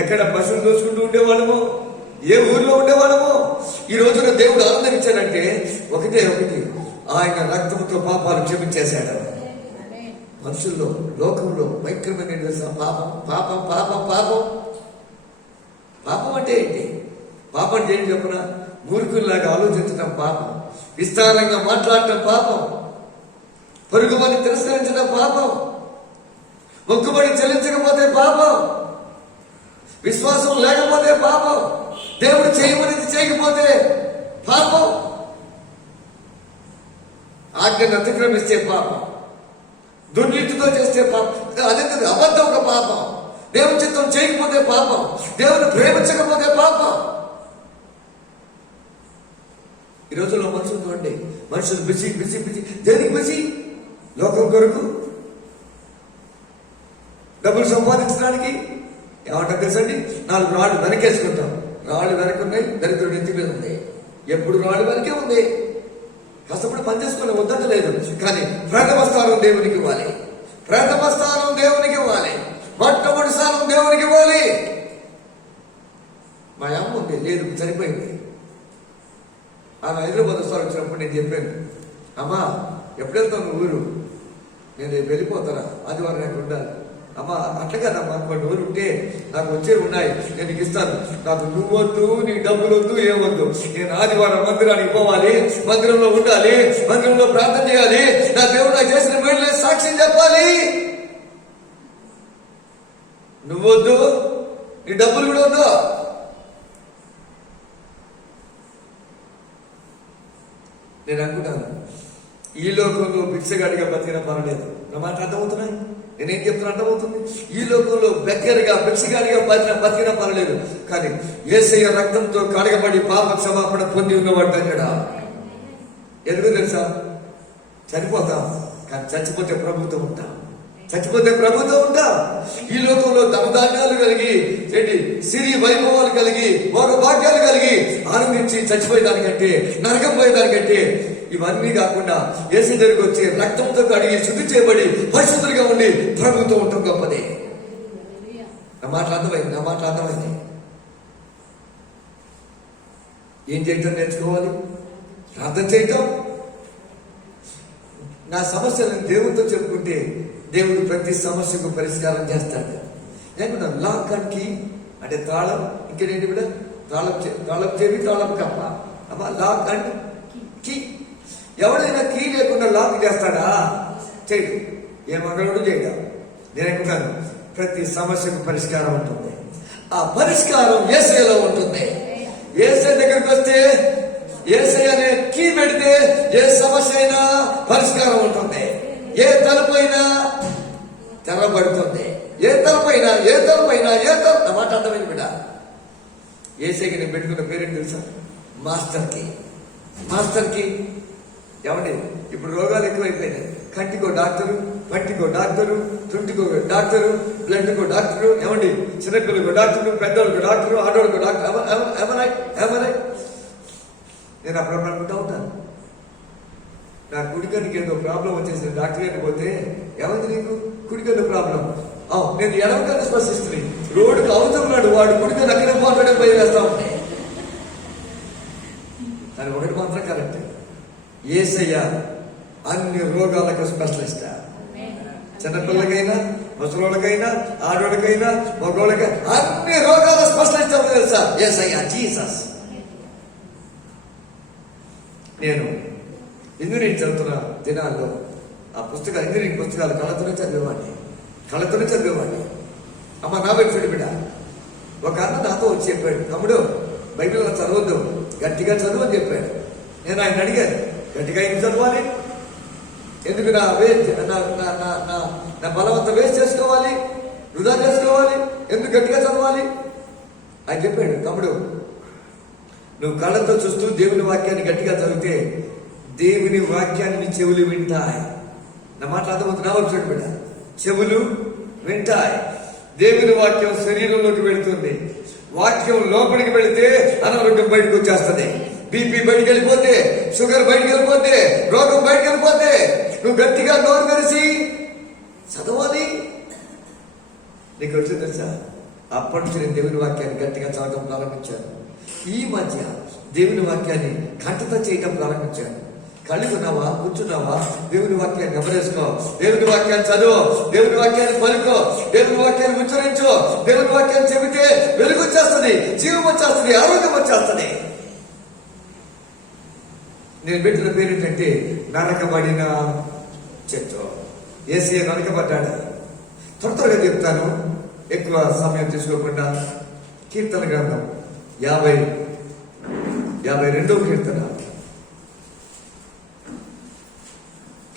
ఎక్కడ పశువులు దోచుకుంటూ ఉండేవాళ్ళమో, ఏ ఊర్లో ఉండేవాళ్ళమో? ఈ రోజున దేవుడు ఆనందించాడంటే ఒకటి, ఆయన రక్తంతో పాపాలు క్షమించేశాడు. మనుషుల్లో, లోకంలో భయంకరమైన పాపం పాపం పాపం పాపం పాపం అంటే ఏంటి? పాపం అంటే ఏంటి చెప్పనా? మూర్ఖుల్లాగా ఆలోచించడం పాపం, విస్తారంగా మాట్లాడటం పాపం, పొరుగు వారిని తిరస్కరించడం పాపం, మొక్కుబడి చెల్లించకపోతే పాపం, విశ్వాసం లేకపోతే పాపం, దేవుడు చేయమనేది చేయకపోతే పాపం, ఆజ్ఞను అతిక్రమిస్తే పాపం, దుర్నీతితో చేస్తే పాపం, అదే అబద్ధం ఒక పాపం, దేవుని చిత్తం చేయకపోతే పాపం, దేవుని ప్రేమించకపోతే పాపం. ఈ రోజుల్లో మనుషులు చూడండి, మనుషులు బిజీ బిజీ బిజీ. దేనికి బిజీ? లోకం కొరకు, డబ్బులు సంపాదించడానికి. ఏమంటారు తెలుసండి? 4 రాళ్ళు వెనకేసుకుంటాం. రాళ్ళు వెనకున్నాయి, దరిద్రుడు ఎత్తి మీద ఉంది. ఎప్పుడు రాళ్ళు వెనకే ఉంది. కష్టపడి పనిచేసుకుని వద్దలేదు, కానీ ప్రథమ స్థానం దేవునికి ఇవ్వాలి, ప్రథమ స్థానం దేవునికి ఇవ్వాలి, మొట్టమొదటి స్థానం దేవునికి ఇవ్వాలి. మా అమ్మ ఉంది, లేదు, చనిపోయింది. ఆమె హైదరాబాద్ వస్తారు వచ్చినప్పుడు నేను చెప్పాను, అమ్మా ఎప్పుడు వెళ్తాను ఊరు? నేను రేపు వెళ్ళిపోతారా, ఆదివారం నాకు ఉండాలి. అమ్మా అట్లా కదమ్మా, కొన్ని ఊరు ఉంటే నాకు వచ్చేవి ఉన్నాయి, నేను నీకు ఇస్తాను. నాకు నువ్వొద్దు, నీ డబ్బులు వద్దు, ఏమొద్దు. నేను ఆదివారం మందిరానికి పోవాలి, మందిరంలో ఉండాలి, మందిరంలో ప్రార్థన చేయాలి, నా దేవుడు నాకు చేసిన మేలు సాక్ష్యం చెప్పాలి. నువ్వొద్దు, నీ డబ్బులు కూడా వద్దు. నేను అనుకుంటాను, ఈ లోకంలో భిక్షగాడిగా బతికిన పర్వాలేదు. నా మాట అర్థమవుతున్నాయి? నేనేం చెప్తున్నా అర్థమవుతుంది? ఈ లోకంలో బెగ్గరగా భిక్షగాడిగా బతికిన పర్వాలేదు, కానీ యేసయ్య రక్తంతో కడగబడి పాప క్షమాపణ పొంది ఉన్నవాడు అన్నాడా? ఎందుకు తెలుసా? చనిపోతాం, కానీ చచ్చిపోతే ప్రభుత్వం ఉంటాం, చచ్చిపోతే ప్రభుత్వం ఉంటాం. ఈ లోకంలో ధనధాన్యాలు కలిగి, సిరి వైభవాలు కలిగి, భోగ భాగ్యాలు కలిగి ఆనందించి చచ్చిపోయేదానికంటే, నరకం పోయేదానికంటే, ఇవన్నీ కాకుండా యేసు దగ్గరికి వచ్చి రక్తంతో కడిగి శుద్ధి చేయబడి పరిశుద్ధులుగా ఉండి ప్రభుత్వం ఉండటం గొప్పదే. నా మాట అర్థమైంది. ఏం చేయటం నేర్చుకోవాలి? ప్రార్థన చేయటం. నా సమస్యలను దేవుడితో చెప్పుకుంటే దేవుడు ప్రతి సమస్యకు పరిష్కారం చేస్తాడు. నేను లాక్ అండ్ కీ అంటే తాళం, ఇంకేంటి కూడా తాళం చెవి, తాళం కప్ప. అమ్మా లాక్ అండ్ కీ. ఎవడైనా కీ లేకుండా లాక్ చేస్తాడా? చేయడు. ఏ మగడు చేయడా? నేను అనుకుంటాను, ప్రతి సమస్యకు పరిష్కారం ఉంటుంది. ఆ పరిష్కారం యేసయ్యలో ఉంటుంది. యేసయ్య దగ్గరికి వస్తే, యేసయ్య అనే కీ పెడితే ఏ సమస్య అయినా పరిష్కారం ఉంటుంది. ఏ తలుపు అయినా తెరబడుతుంది. ఏ తలుపైనా మాట అర్థమైంది బిడ్డ. యేసయ్యకి నేను పెట్టుకున్న పేరేంటి తెలుసా? మాస్టర్ కి. ఏమండి, ఇప్పుడు రోగాలు ఎక్కువైపోయినాయి. కంటికో డాక్టరు, పంటికో డాక్టరు, తుంటికో డాక్టరు, బ్లడ్కో డాక్టరు, ఏమండి చిన్నపిల్లకో డాక్టరు, పెద్దోళ్ళకు డాక్టరు, ఆడోళ్ళకు డాక్టర్. నేను అప్పుడు అనుకుంటా ఉంటాను, నా కుడికన్నుకి ఏదో ప్రాబ్లం వచ్చేసింది, డాక్టర్ గారికి పోతే, ఏమైంది నీకు? కుడికన్ను ప్రాబ్లం. నేను ఎడమ కన్ను స్పర్శిస్తుంది, రోడ్డుకు అవుతున్నాడు వాడు, కుడికన్ను అక్కడే పోతాడే భయం వేస్తా ఉంటాయి. కానీ ఒకటి మాత్రం కరెక్ట్, యేసయ్య అన్ని రోగాలకు స్పెషలిస్ట్. చిన్నపిల్లకైనా, ముసలోళ్ళకైనా, ఆడోళ్ళకైనా, మగోళ్ళకైనా అన్ని రోగాల స్పెషలిస్ట్ అవుతుంది తెలుసా? యేసయ్య, జీసస్. నేను ఇంజనీరింగ్ చదువుతున్న దినాల్లో ఆ పుస్తకాలు, ఇంజనీరింగ్ పుస్తకాలు కళ్ళతోనే చదివేవాడిని. అమ్మ నా బెనిఫిట్ బిడ్డ. ఒక అన్న నాతో వచ్చి చెప్పాడు, తమ్ముడు బైబిల్ చదవద్దు, గట్టిగా చదువు అని చెప్పాడు. నేను ఆయన అడిగాను, గట్టిగా ఏం చదవాలి? ఎందుకు నా బలవంత వేస్ట్ చేసుకోవాలి, వృధా చేసుకోవాలి? ఎందుకు గట్టిగా చదవాలి? ఆయన చెప్పాడు, తమ్ముడు నువ్వు కళ్ళతో చూస్తూ దేవుని వాక్యాన్ని గట్టిగా చదివితే దేవుని వాక్యాన్ని చెవులు వింటాయి. నా నా మాట అర్థమవుతున్నా వచ్చాడు బిడ్డ. చెవులు వింటాయి. దేవుని వాక్యం శరీరంలోకి వెళుతుంది. వాక్యం లోపలికి వెళితే అనారోగ్యం బయటకు వచ్చేస్తుంది. బీపీ బయటికి వెళ్ళిపోతే, షుగర్ బయటికి వెళ్ళిపోతే, రోగం బయటకు వెళ్ళిపోతే నువ్వు గట్టిగా నోరు తెరిచి చదవాలి. నీకు వచ్చింది తెలుసా? అప్పటి నుంచి నేను దేవుని వాక్యాన్ని గట్టిగా చదవడం ప్రారంభించాను. ఈ మధ్య దేవుని వాక్యాన్ని కంఠతో చేయటం ప్రారంభించాను. కళ్ళుకున్నావా, కూర్చున్నావా, దేవుని వాక్యాన్ని గమనించుకో, దేవుని వాక్యాన్ని చదువు, దేవుని వాక్యాన్ని పలుకో, దేవుని వాక్యాన్ని ఉచ్చరించు. దేవుని వాక్యాన్ని చెబితే వెలుగు వచ్చేస్తుంది, జీవం వచ్చేస్తుంది, ఆరోగ్యం వచ్చేస్తుంది. నేను పెట్టిన పేరు ఏంటంటే నరకబడిన చెట్టు. యేసయ్య నరకబడ్డాడు. త్వరగా చెప్తాను, ఎక్కువ సమయం తీసుకోకుండా. కీర్తన గ్రంథం 52వ కీర్తన.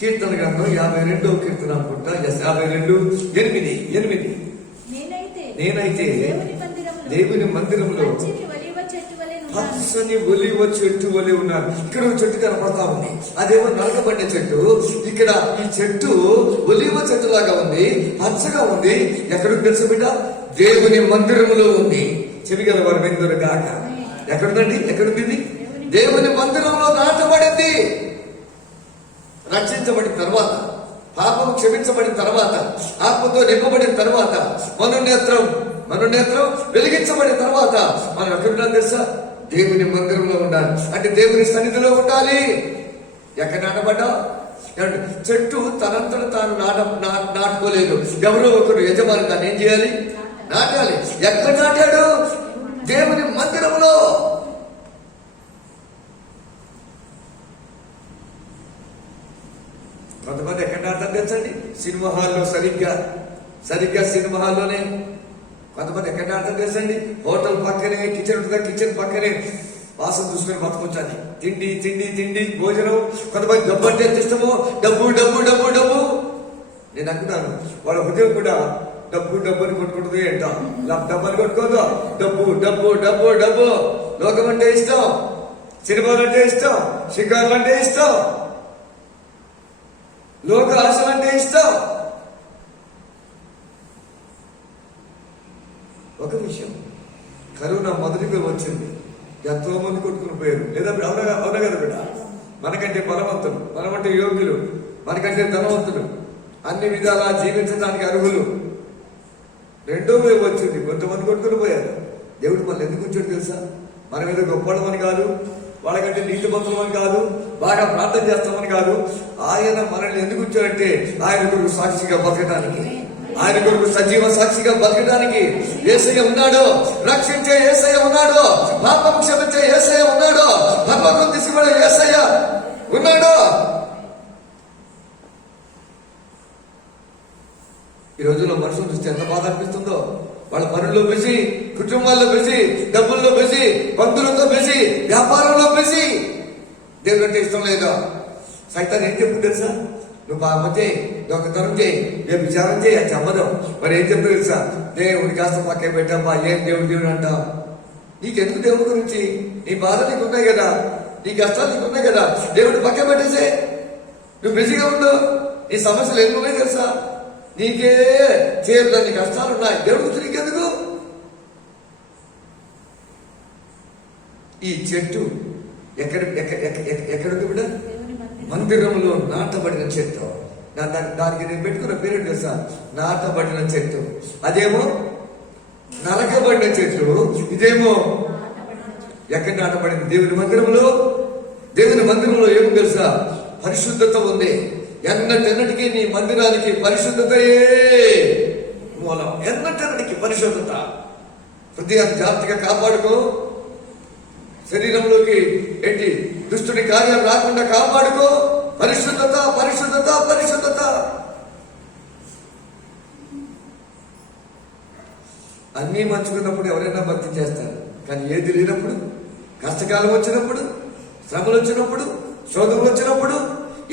కీర్తన గ్రంథం 52వ కీర్తన అనుకుంటా. 52:8. నేనైతే దేవుని మందిరంలో పచ్చని ఒలివ చెట్టు వలె ఉన్నాను. ఇక్కడ ఒక చెట్టు కనపడతా ఉంది, అదేమో నరకబడిన చెట్టు. ఇక్కడ ఈ చెట్టు ఒలివ చెట్టు లాగా ఉంది, పచ్చగా ఉంది. ఎక్కడికి తెలుసు బిడ్డ? దేవుని మందిరంలో ఉంది. చెవిగల వారి వెందురు కాక. ఎక్కడుందండి? ఎక్కడుంది? దేవుని మందిరంలో నాటబడింది. రక్షించబడిన తర్వాత, పాపం క్షమించబడిన తర్వాత, ఆత్మతో నింపబడిన తర్వాత, మనోనేత్రం వెలిగించబడిన తర్వాత మనం ఎక్కడ ఉండాలి తెలుసా? దేవుని మందిరంలో ఉండాలి. అంటే దేవుని సన్నిధిలో ఉండాలి. ఎక్కడ నాటబడ్డా? చెట్టు తనంతట తాను నాటుకోలేదు. ఎవరో ఒకరు యజమాని దాన్ని ఏం చేయాలి? నాటాలి. ఎక్కడ నాటాడు? దేవుని మందిరంలో. కొంతమంది ఎక్కడ నాటుతారు తెలుసండి? సినిమా హాల్లో, సరిగ్గా సినిమా హాల్లోనే. కొంతమంది ఎక్కడ నాటుతారు తెలుసండి? హోటల్ పక్కనే కిచెన్ ఉంటుంది, కిచెన్ పక్కనే వాసన చూసుకొని బతకొచ్చాలి. తిండి భోజనం. కొంతమంది డబ్బు అంటే ఎంత ఇష్టమో, డబ్బు. నేను అనుకున్నాను, వాళ్ళ హృదయం కూడా డబ్బు అని కొట్టుకుంటుంది అంట. డబ్బు అని కొట్టుకోదు. డబ్బు. లోకం అంటే ఇష్టం, సినిమాలు అంటే ఇష్టం, షికార్లు అంటే ఇష్టం, లోక ఆశలు అంటే ఇష్టం. ఒక విషయం, కరోనా మొదటిగా వచ్చింది, ఎంతో మంది కొట్టుకుని పోయారు. లేదా అవునా కదా బిడ్డ? మనకంటే బలవంతులు, మనమంటే యోగ్యులు, మనకంటే ధనవంతులు, అన్ని విధాలా జీవించడానికి అర్హులు. రెండో వేవ్ వచ్చింది, కొంతమంది కొట్టుకుని పోయారు. దేవుడు మళ్ళీ ఎందుకు వచ్చాడు తెలుసా? మన మీద గొప్పడమని కాదు, వాళ్ళకంటే నీతిమంతులమని కాదు, బాగా ప్రార్థన చేస్తామని కాదు. ఆయన మనల్ని ఎందుకు వచ్చాడంటే ఆయన కొరకు సాక్షిగా బతకడానికి, ఆయన కొరకు సజీవ సాక్షిగా బతకడానికి యేసయ్య ఉన్నాడు. రక్షించే యేసయ్య ఉన్నాడు. పాపం క్షమించే యేసయ్య ఉన్నాడు. పరలోకం తీసుకునే యేసయ్య ఉన్నాడు. ఈ రోజుల్లో మనుషులు చూస్తే ఎంత బాధ అనిపిస్తుందో. వాళ్ళ పనుల్లో బిజీ, కుటుంబాల్లో బిజీ, డబ్బుల్లో బిజీ, బంధువులతో బిజీ, వ్యాపారంలో బిజీ. దేవుడు అంటే ఇష్టం లేదా? సైతాన్ ఏం చెప్పు తెలుసా? నువ్వు పాపం చేయి, దొంగతనం చేయి, రేపు విచారం చేయి, అది చెప్పదాం. మరి ఏం చెప్తా తెలుసా? దేవుడి కాస్త పక్కన పెట్టామా, ఏం దేవుడు అంటావు? నీకెందుకు దేవుడి గురించి? నీ బాధ నీకున్నాయి కదా, నీ కష్టాలు నీకున్నాయి కదా, దేవుడు పక్కన పెట్టేసే. నువ్వు బిజీగా ఉండు. నీ సమస్యలు ఎన్ని ఉన్నాయి తెలుసా? నీకే తీరని కష్టాలు ఉన్నాయి. దేవుడి గురించి నీకెందుకు? ఈ చెట్టు ఎక్కడుంది బిడ్డ? మందిరంలో నాటబడిన చెట్టు. దానికి నేను పెట్టుకున్న పేరు తెలుసా? నాటబడిన చెట్టు. అదేమో నరకబడిన చెట్టు, ఇదేమో ఎక్కడ నాటబడింది? దేవుని మందిరంలో. దేవుని మందిరంలో ఏమో తెలుసా? పరిశుద్ధత ఉంది. ఎన్నటికి నీ మందిరానికి పరిశుద్ధతయే మూలం. ఎన్నటికి పరిశుద్ధత. హృదయాన్ని జాగ్రత్తగా కాపాడుకో. శరీరంలోకి ఏంటి దుష్టుని కార్యాలు రాకుండా కాపాడుకో. పరిశుద్ధత. అన్నీ మంచుకున్నప్పుడు ఎవరైనా భక్తి చేస్తారు, కానీ ఏది లేనప్పుడు, కష్టకాలం వచ్చినప్పుడు, శ్రమలు వచ్చినప్పుడు, శోధనలు వచ్చినప్పుడు,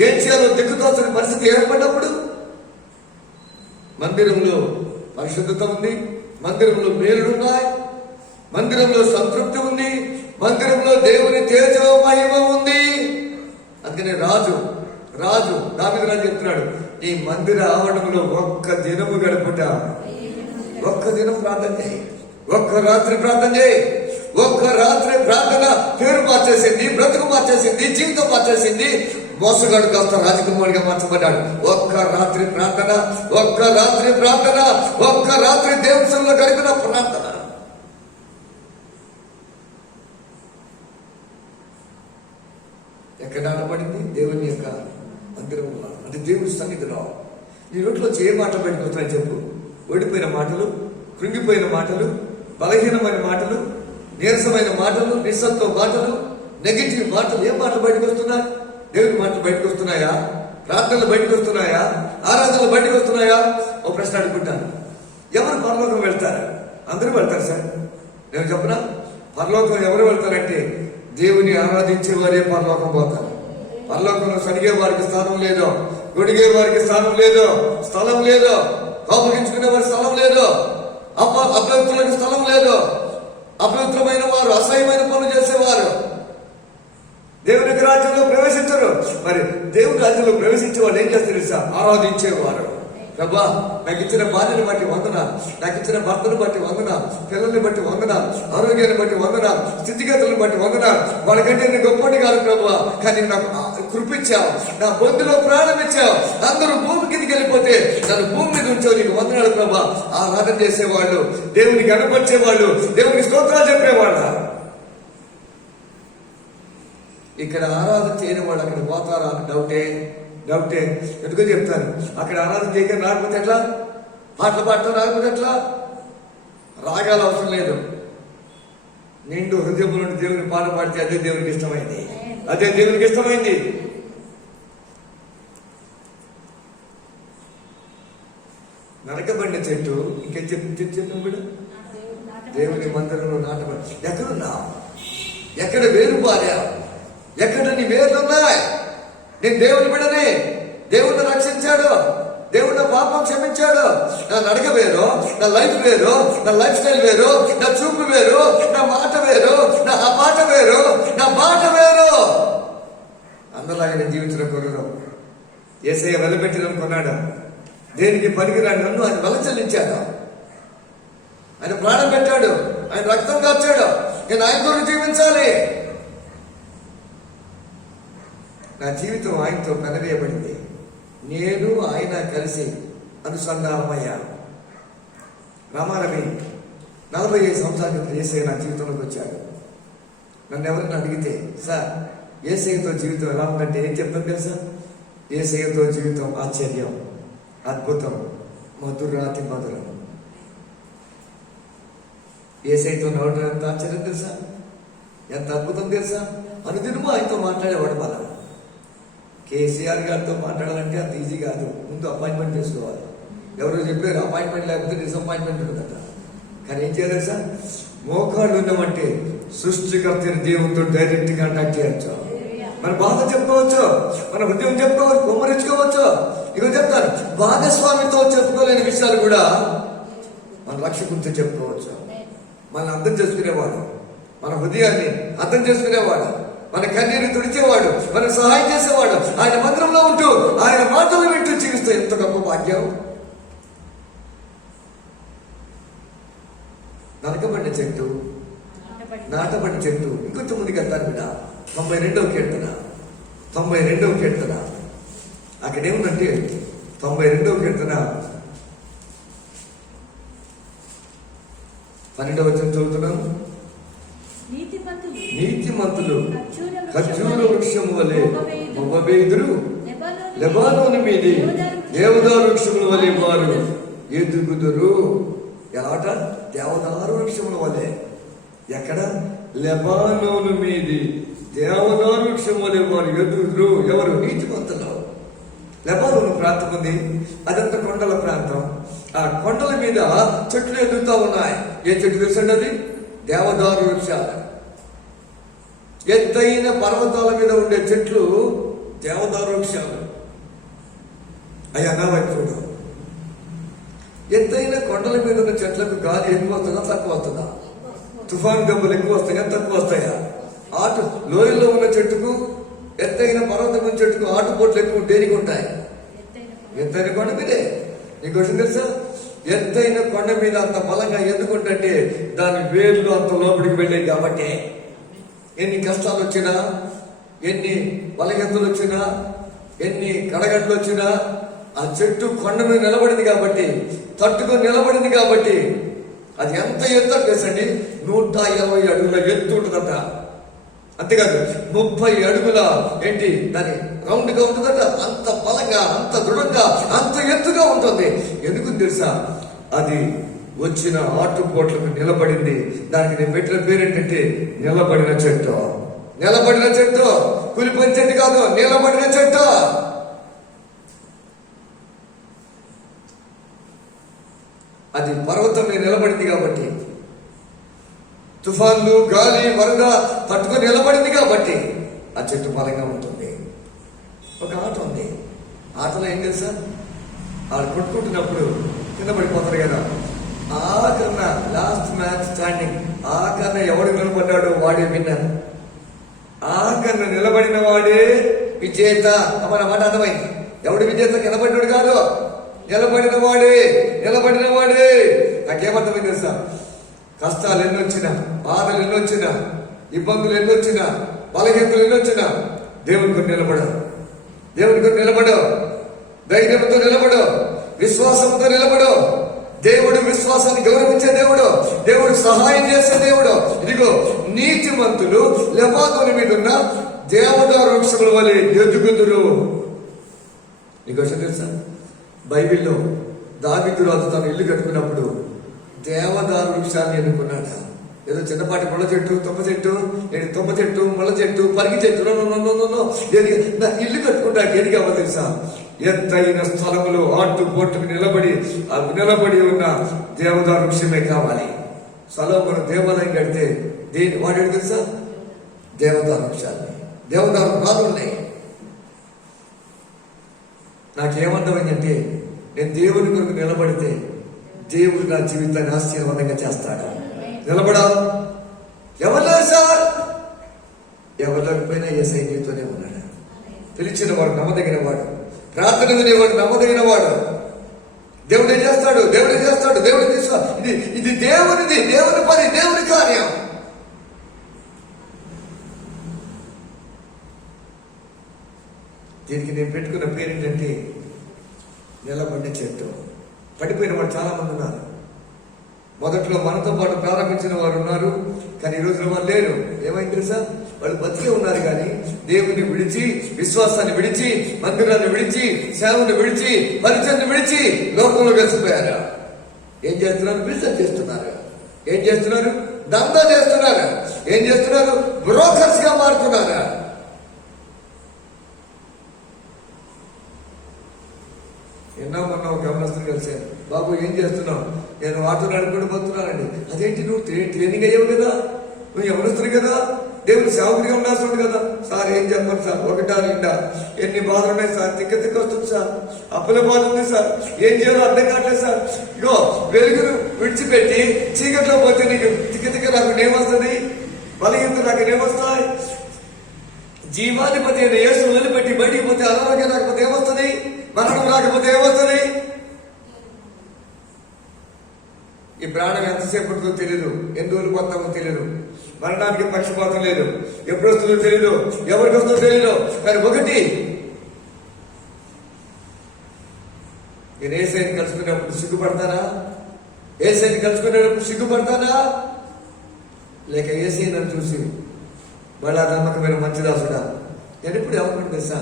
ఏం చేయాలో దిక్కుతోచని పరిస్థితి ఏర్పడినప్పుడు మందిరంలో పరిశుద్ధత ఉంది, మందిరంలో మేలున్నాయి, మందిరంలో సంతృప్తి ఉంది, మందిరంలో దేవుని తేజో మహిమ ఉంది. అందుకనే రాజు దావీదు రాజు చెప్తున్నాడు, ఈ మందిర ఆవరణంలో ఒక్క దినము గడుపుట, ఒక్క దినం ప్రార్థన చేయి, ఒక్క రాత్రి ప్రార్థన చేయి. ఒక్క రాత్రి ప్రార్థన పేరు మార్చేసింది, బ్రతుకు మార్చేసింది, జీవితం మార్చేసింది. మోసగాడు కాస్త రాజకుమారిగా మార్చబడ్డాడు. ఒక్క రాత్రి ప్రార్థన, ఒక్క రాత్రి ప్రార్థన, ఒక్క రాత్రి దేవునిలో గడిపిన ప్రార్థన. ఎక్కడ ఆడబడింది? దేవుని యొక్క మందిరంలో, అంటే దేవుని సన్నిధిలో. నీ నోట్లో ఏ మాటలు బయటకు వస్తున్నాయి చెప్పు? ఓడిపోయిన మాటలు, కృంగిపోయిన మాటలు, బలహీనమైన మాటలు, నీరసమైన మాటలు, నిస్సత్వ మాటలు, నెగిటివ్ మాటలు, ఏ మాటలు బయటకు వస్తున్నాయి? దేవుని మాటలు బయటకు వస్తున్నాయా? ప్రార్థనలు బయటకు వస్తున్నాయా? ఆరాధనలు బయటకు వస్తున్నాయా? ఓ ప్రశ్న అడుగుంటాను. ఎవరు పరలోకం వెళ్తారు? అందరూ వెళ్తారు సార్. నేను చెప్పనా? పరలోకం ఎవరు వెళ్తారంటే దేవుని ఆరాధించే వారే పరలోకం పోతారు. పరలోకంలో సరిగే వారికి స్థానం లేదు, గొడిగే వారికి స్థానం లేదు, స్థలం లేదు, కోపగించుకునే వారికి స్థలం లేదు, అపవిత్రులకు స్థలం లేదు. అపవిత్రమైన వారు, అసహ్యమైన పనులు చేసేవారు దేవుని రాజ్యంలో ప్రవేశించరు. మరి దేవుని రాజ్యంలో ప్రవేశించే వాళ్ళు ఏం చేస్తారు తెలుసా? ఆరాధించేవారు. ప్రభా, నాకు ఇచ్చిన భార్యను బట్టి వందన, నాకు ఇచ్చిన భర్తను బట్టి వందన, పిల్లల్ని బట్టి వందన, ఆరోగ్యాన్ని బట్టి వందన, స్థితిగతులను బట్టి వందన. వాళ్ళకంటే నేను గొప్పటి కాదు ప్రభా, కానీ నాకు కృపించావు, నా బొందులో ప్రాణం ఇచ్చావు. అందరూ భూమి కిందికి వెళ్ళిపోతే నన్ను భూమి మీద ఉంచావు, నీకు వందనాలు ప్రభా. ఆరాధన చేసేవాళ్ళు, దేవునికి కనపరిచేవాళ్ళు, దేవునికి స్తోత్రాలు చెప్పేవాళ్ళు. ఇక్కడ ఆరాధన చేయని వాళ్ళు అక్కడ పోతారా? డౌటే. ఎందుకో చెప్తాను. అక్కడ ఆరాధన చేయక రాకపోతే ఎట్లా? పాటలు పాడటం రాకపోతే ఎట్లా? రాగాలు అవసరం లేదు. నిండు హృదయం నుండి దేవుని పాట పాడితే అదే దేవునికి ఇష్టమైంది, అదే దేవునికి ఇష్టమైంది. నరకబడిన చెట్టు ఇంకేం చెప్పాం కూడా, దేవుని మందిరంలో నాటబడి. ఎక్కడున్నా? ఎక్కడ వేరు పారా? ఎక్కడ నీ వేర్లున్నాయి? నేను దేవుని బిడ్డని, దేవుణ్ణి రక్షించాడు, దేవుడు నా పాపం క్షమించాడు. నా నడక వేరు, నా లైఫ్ వేరు, నా లైఫ్ స్టైల్ వేరు, నా చూపు వేరు, నా మాట వేరు, నా పాట వేరు, నా మాట వేరు. అందరిలాగా నేను జీవించడం కొరకు యేసయ్య వెలబెట్టినని కొన్నాడు. దేనికి పనికిరాని నన్ను ఆయన వెల చెల్లించాడు, ఆయన ప్రాణం పెట్టాడు, ఆయన రక్తం కార్చాడు. నేను ఆయన కొరకు జీవించాలి. నా జీవితం ఆయనతో పెనవేయబడింది. నేను ఆయన కలిసి అనుసంధానమయ్యా. రామారవి 45 సంవత్సరాల క్రితం యేసయ్య నా జీవితంలోకి వచ్చాడు. నన్ను ఎవరైనా అడిగితే, సార్ యేసయ్యతో జీవితం ఎలా ఉందంటే ఏం చెప్తాను తెలుసా? యేసయ్యతో జీవితం ఆశ్చర్యం, అద్భుతం, మధురాతి మధురం. యేసయ్యతో నడవడం ఎంత ఆశ్చర్యం తెలుసా? ఎంత అద్భుతం తెలుసా? అనుదినము ఆయనతో మాట్లాడేవాడు. మనం కేసీఆర్ గారితో మాట్లాడాలంటే అంత ఈజీ కాదు. ముందు అపాయింట్మెంట్ చేసుకోవాలి. ఎవరో చెప్పారు అపాయింట్మెంట్ లేకపోతే డిసప్పాయింట్మెంట్ ఉంటుందట. కానీ ఏం చేయాలి సార్? మోకాళ్ళు ఉన్నామంటే సృష్టికర్త దేవునితో డైరెక్ట్ కాంటాక్ట్ చేయొచ్చు. మన బాధ చెప్పుకోవచ్చు, మన హృదయం చెప్పుకోవచ్చు, కుమ్మరించుకోవచ్చు. ఇక చెప్తాను, భాగస్వామితో చెప్పుకోలేని విషయాలు కూడా మన రక్షకుడితో చెప్పుకోవచ్చు. మనల్ని అర్థం చేసుకునేవాడు, మన హృదయాన్ని అర్థం చేసుకునేవాడు, మన కన్నీరు తుడిచేవాడు, మనకు సహాయం చేసేవాడు. ఆయన మందిరంలో ఉంటూ ఆయన మాటలు వింటూ జీవిస్తే ఎంత గొప్ప భాగ్యం. నరకబడిన చెట్టు, నాటబడిన చెట్టు. ఇంకొంచెం ముందుకు వెళ్తాను బిడ్డ. 92వ కీర్తన. అక్కడేముందంటే 92వ కీర్తన 12వ వచనం చదువుతున్నాం. నీతిమంతులు ఖర్జూర వృక్షము వలె మొగబెదురు, లెబానోను మీది దేవదారు వృక్షముల వలె వారు ఎదుగుదురు. ఎలాట? దేవదారు వృక్షముల వలె. ఎక్కడ? లెబానోను మీది దేవదారు వృక్షం వలె వారు ఎదుగుదురు. ఎవరు? నీతిమంతులు. లెబానోను ప్రాంతం ఉంది, అదంతా కొండల ప్రాంతం. ఆ కొండల మీద చెట్లు ఎదుగుతూ ఉన్నాయి. ఏ చెట్టు తెలుసండి? అది దేవదారు వృక్షాలు. ఎత్తైన పర్వతాల మీద ఉండే చెట్లు దేవదారు వృక్షాలు. అయ్యా నా వైపు, ఎత్తైన కొండల మీద ఉన్న చెట్లకు గాలి ఎక్కువ వస్తుందా తక్కువ వస్తుందా? తుఫాన్ దెబ్బలు ఎక్కువ వస్తాయా తక్కువ వస్తాయా? ఆటు లోయల్లో ఉన్న చెట్టుకు, ఎత్తైన పర్వతం చెట్టుకు ఆటుపోట్లు ఎక్కువ దేనికి ఉంటాయి? ఎత్తైన కొండ మీదే. నీకు విషయం తెలుసా? ఎత్తైన కొండ మీద అంత బలంగా ఎందుకుంటే దాని వేర్లు అంత లోపలికి వెళ్ళాయి కాబట్టి. ఎన్ని కష్టాలు వచ్చినా, ఎన్ని బలగెత్తులు వచ్చినా, ఎన్ని కడగట్లు వచ్చినా ఆ చెట్టు కొండ మీద నిలబడింది కాబట్టి, తట్టుకొని నిలబడింది కాబట్టి. అది ఎంత ఎత్తు తెలుసండి? 120 అడుగుల ఎత్తు ఉంటుందట. అంతేకాదు 30 అడుగుల ఏంటి దాని రౌండ్ గా ఉంటుందట. అంత బలంగా, అంత దృఢంగా, అంత ఎత్తుగా ఉంటుంది. ఎందుకు తెలుసా? అది వచ్చిన ఆటుపోట్లకు నిలబడింది. దానికి నేను పెట్టిన పేరు ఏంటంటే నిలబడిన చెట్టు. నిలబడిన చెట్టు, కూలిపోయిన చెట్టు కాదు, నిలబడిన చెట్టు. అది పర్వతం మీద నిలబడింది కాబట్టి, తుఫాన్లు, గాలి, వరద తట్టుకొని నిలబడింది కాబట్టి ఆ చెట్టు బలంగా ఉంటుంది. ఒక ఆట ఉంది. ఆటలో ఏం తెలుసా? వాళ్ళు కొట్టుకుంటున్నప్పుడు కింద పడిపోతారు కదా. ఆఖరణ లాస్ట్ మ్యాచ్ స్టాండింగ్, ఆఖరణ ఎవడు నిలబడ్డాడో వాడే విన్నర్. ఆఖరణ నిలబడిన వాడే విజేత. మన మాట అర్థమైంది. ఎవడు విజేత? నిలబడినాడు కాదు, నిలబడిన వాడే. నిలబడిన వాడే. నాకేమర్థమైంది తెలుసా? కష్టాలు ఎన్నొచ్చినా, బాధలు ఎన్నొచ్చినా, ఇబ్బందులు ఎన్నొచ్చినా, బలహీనతలు ఎన్నొచ్చినా దేవునికి నిలబడు. దేవునికి నిలబడు. ధైర్యంతో నిలబడు. విశ్వాసంతో నిలబడు. దేవుడు విశ్వాసాన్ని గౌరవించే దేవుడు. దేవుడు సహాయం చేసే దేవుడు. ఇదిగో నీతిమంతులు లెబానోను మీద ఉన్న దేవదారు వృక్షముల వలె ఎదుగుదురు. నీకు విషయం తెలుసా? బైబిల్లో దావీదు రాజు తను ఇల్లు కట్టుకున్నప్పుడు దేవదారు వృక్షాన్ని ఎన్నుకున్నాడు. ఏదో చిన్నపాటి ముళ్ళ చెట్టు, తుమ్మ చెట్టు, తుమ్మ చెట్టు, ముళ్ళ చెట్టు, పరిగి చెట్టు నా ఇల్లు కట్టుకుంటాడు. ఏది కావాలి తెలుసా? ఎత్తైన స్థలములో ఆటుపోటుకు నిలబడి ఉన్న దేవదారు వృక్షమే కావాలి. సొలొమోను దేవాలయం కడితే దేని వాడాడు తెలుసా? దేవదారు వృక్షాన్ని. దేవదారు రాళ్ళున్నాయి. నాకేమర్థమైందంటే, నేను దేవుని కొరకు నిలబడితే దేవుడు నా జీవితాన్ని ఆశీర్వాదంగా చేస్తాడు. నిలబడా? ఎవరు లేరు సార్, ఎవరు లేకపోయినా యేసయ్య నీతోనే ఉన్నాడు. పిలిచిన వాడు నమ్మదగిన వాడు, ప్రార్థన వినేవాడు నమ్మదగిన వాడు. దేవుడే చేస్తాడు, దేవుడే చేస్తాడు, దేవుడే చేస్తాడు. ఇది దేవునిది, దేవుని పని, దేవుని కార్యం. దీనికి నేను పెట్టుకున్న పేరు ఏంటంటే నిలబడిన చెట్టు. పడిపోయిన వాడు చాలా మంది ఉన్నారు. మొదట్లో మనతో పాటు ప్రారంభించిన వారు ఉన్నారు, కానీ ఈ రోజున వాళ్ళు లేరు. ఏమైంది తెలుసా? వాళ్ళు బతికే ఉన్నారు, కానీ దేవుని విడిచి, విశ్వాసాన్ని విడిచి, మందిరాన్ని విడిచి, సేవను విడిచి, పరిచయాన్ని విడిచి లోకంలో కలిసిపోయారు. ఏం చేస్తున్నారు? బిజినెస్ చేస్తున్నారు. ఏం చేస్తున్నారు? దందా చేస్తున్నారు. ఏం చేస్తున్నారు? బ్రోకర్స్ గా మారుతున్నారు. మొన్న ఒక గమనిస్తున్న కలిసాను. బాబు ఏం చేస్తున్నావు? నేను ఆటో నడుపుకుంటూ పోతున్నానండి. అదేంటి, నువ్వు ట్రైనింగ్ అయ్యావు కదా, నువ్వు ఎవరిస్తున్నావు కదా, దేవుడు సేవకుడిగా ఉండాల్సి కదా. సార్ ఏం చెప్పండి సార్, ఒకటా రెండా, ఎన్ని బాధలు ఉన్నాయి సార్, తిక్క వస్తుంది సార్, అప్పుల బాధ ఉంది సార్, ఏం చేయాలో అర్థం కావట్లేదు సార్. ఇగో వెలుగును విడిచిపెట్టి చీకట్లో పోతే నీకు తిక్క నాకు నేమొస్తుంది, బలహీనత నాకు నేమొస్తాయి. జీవాధిపతి అయిన యేసు వదిలిపెట్టి బయటికి పోతే అనారోగ్యం రాకపోతే ఏమొస్తుంది, మరణం రాకపోతే ఏమొస్తుంది? ఈ ప్రాణం ఎంతసేపు ఉంటుందో తెలియదు, ఎన్ని రోజులు పోతామో తెలియదు, మరణానికి పక్షపాతం లేదు, ఎప్పుడు వస్తుందో తెలియదు, ఎవరికి వస్తుందో తెలియదు. కానీ ఒకటి, నేను యేసయ్యని కలుసుకునేప్పుడు సిగ్గుపడతానా? యేసయ్యని కలుసుకునేటప్పుడు సిగ్గుపడతానా? లేక యేసయ్య నన్ను చూసి వాళ్ళ నమ్మకమైన మంచిదాసుడా? నేను ఇప్పుడు ఏమనుకుంటు తెలుసా?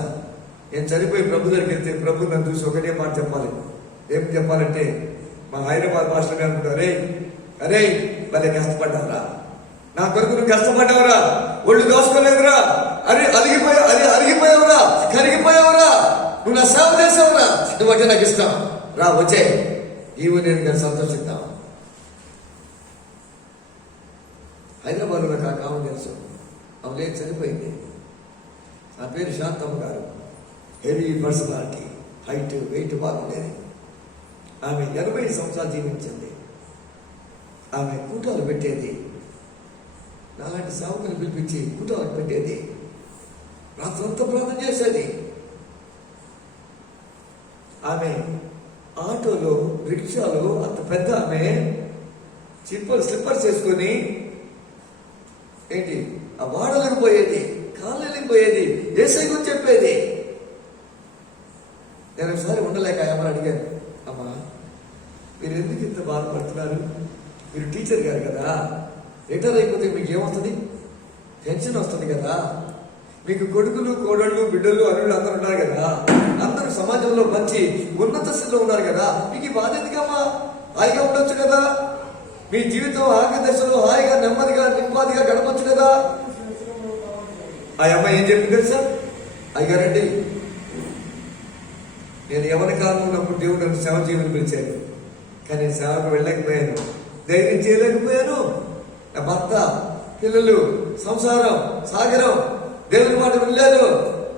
నేను చనిపోయి ప్రభు దగ్గరికి వెళ్తే ప్రభు నన్ను చూసి ఒకటే మాట చెప్పాలి. ఏం చెప్పాలంటే, మా హైదరాబాద్ భాషలో అనుకుంటారు, అరే భలే కష్టపడ్డావురా, నా కొరకు నువ్వు కష్టపడ్డావురా, ఒళ్ళు దోసుకోలేదురా, అరిగిపోయావురా, కరిగిపోయావురా, నువ్వు నా సేవ చేసావురా, నువ్వంటే నాకు ఇష్టం రా, వచ్చే ఈవు నేను కానీ సంతోషిద్దాం. హైదరాబాద్లో నాకు ఆ కావం తెలుసు. ఆమె లేదు, చనిపోయింది. నా పేరు శాంతమ్మ గారు. హెవీ పర్సనాలిటీ, హైట్, వెయిట్ బాగుండేది. ఆమె 80 సంవత్సరాలు జీవించింది. ఆమె కూటాలు పెట్టేది, నాలాంటి సేవకులు పిలిపించి కూటాలు పెట్టేది, రాత్రంతా ప్రార్థన చేసేది. ఆమె ఆటోలో, రిక్షాలో అంత పెద్ద ఆమె స్లిప్పర్స్ వేసుకొని ఏంటి ఆ వాడలకు పోయేది, కాళ్ళకి పోయేది, యేసయ్య గురించి చెప్పేది. నేను ఒకసారి ఉండలేక అమ్మని అడిగాను, అమ్మా మీరు ఎందుకు ఇంత బాధపడుతున్నారు? మీరు టీచర్ గారు కదా, రిటైర్ అయిపోతే మీకు ఏమొస్తుంది? టెన్షన్ వస్తుంది కదా. మీకు కొడుకులు, కోడళ్ళు, బిడ్డలు, అల్లుళ్ళు అందరూ ఉన్నారు కదా. అందరూ సమాజంలో మంచి ఉన్నత స్థితిలో ఉన్నారు కదా. మీకు ఈ బాధ ఎందుకమ్మా? హాయిగా ఉండొచ్చు కదా. మీ జీవితం ఆఖరి దశలో హాయిగా, నెమ్మదిగా, నింపాదిగా గడపచ్చు కదా. ఆ అమ్మాయి ఏం చెప్పింది తెలుసా? అయ్యారండి, నేను ఎవరి కాలం ఉన్నప్పుడు దేవుడు నన్ను సేవ చేయమని పిలిచాను, కానీ సేవకు వెళ్ళలేకపోయాను, ధైర్యం చేయలేకపోయాను. నా భర్త, పిల్లలు, సంసారం, సాగరం, దేవుని మాట వినలేదు,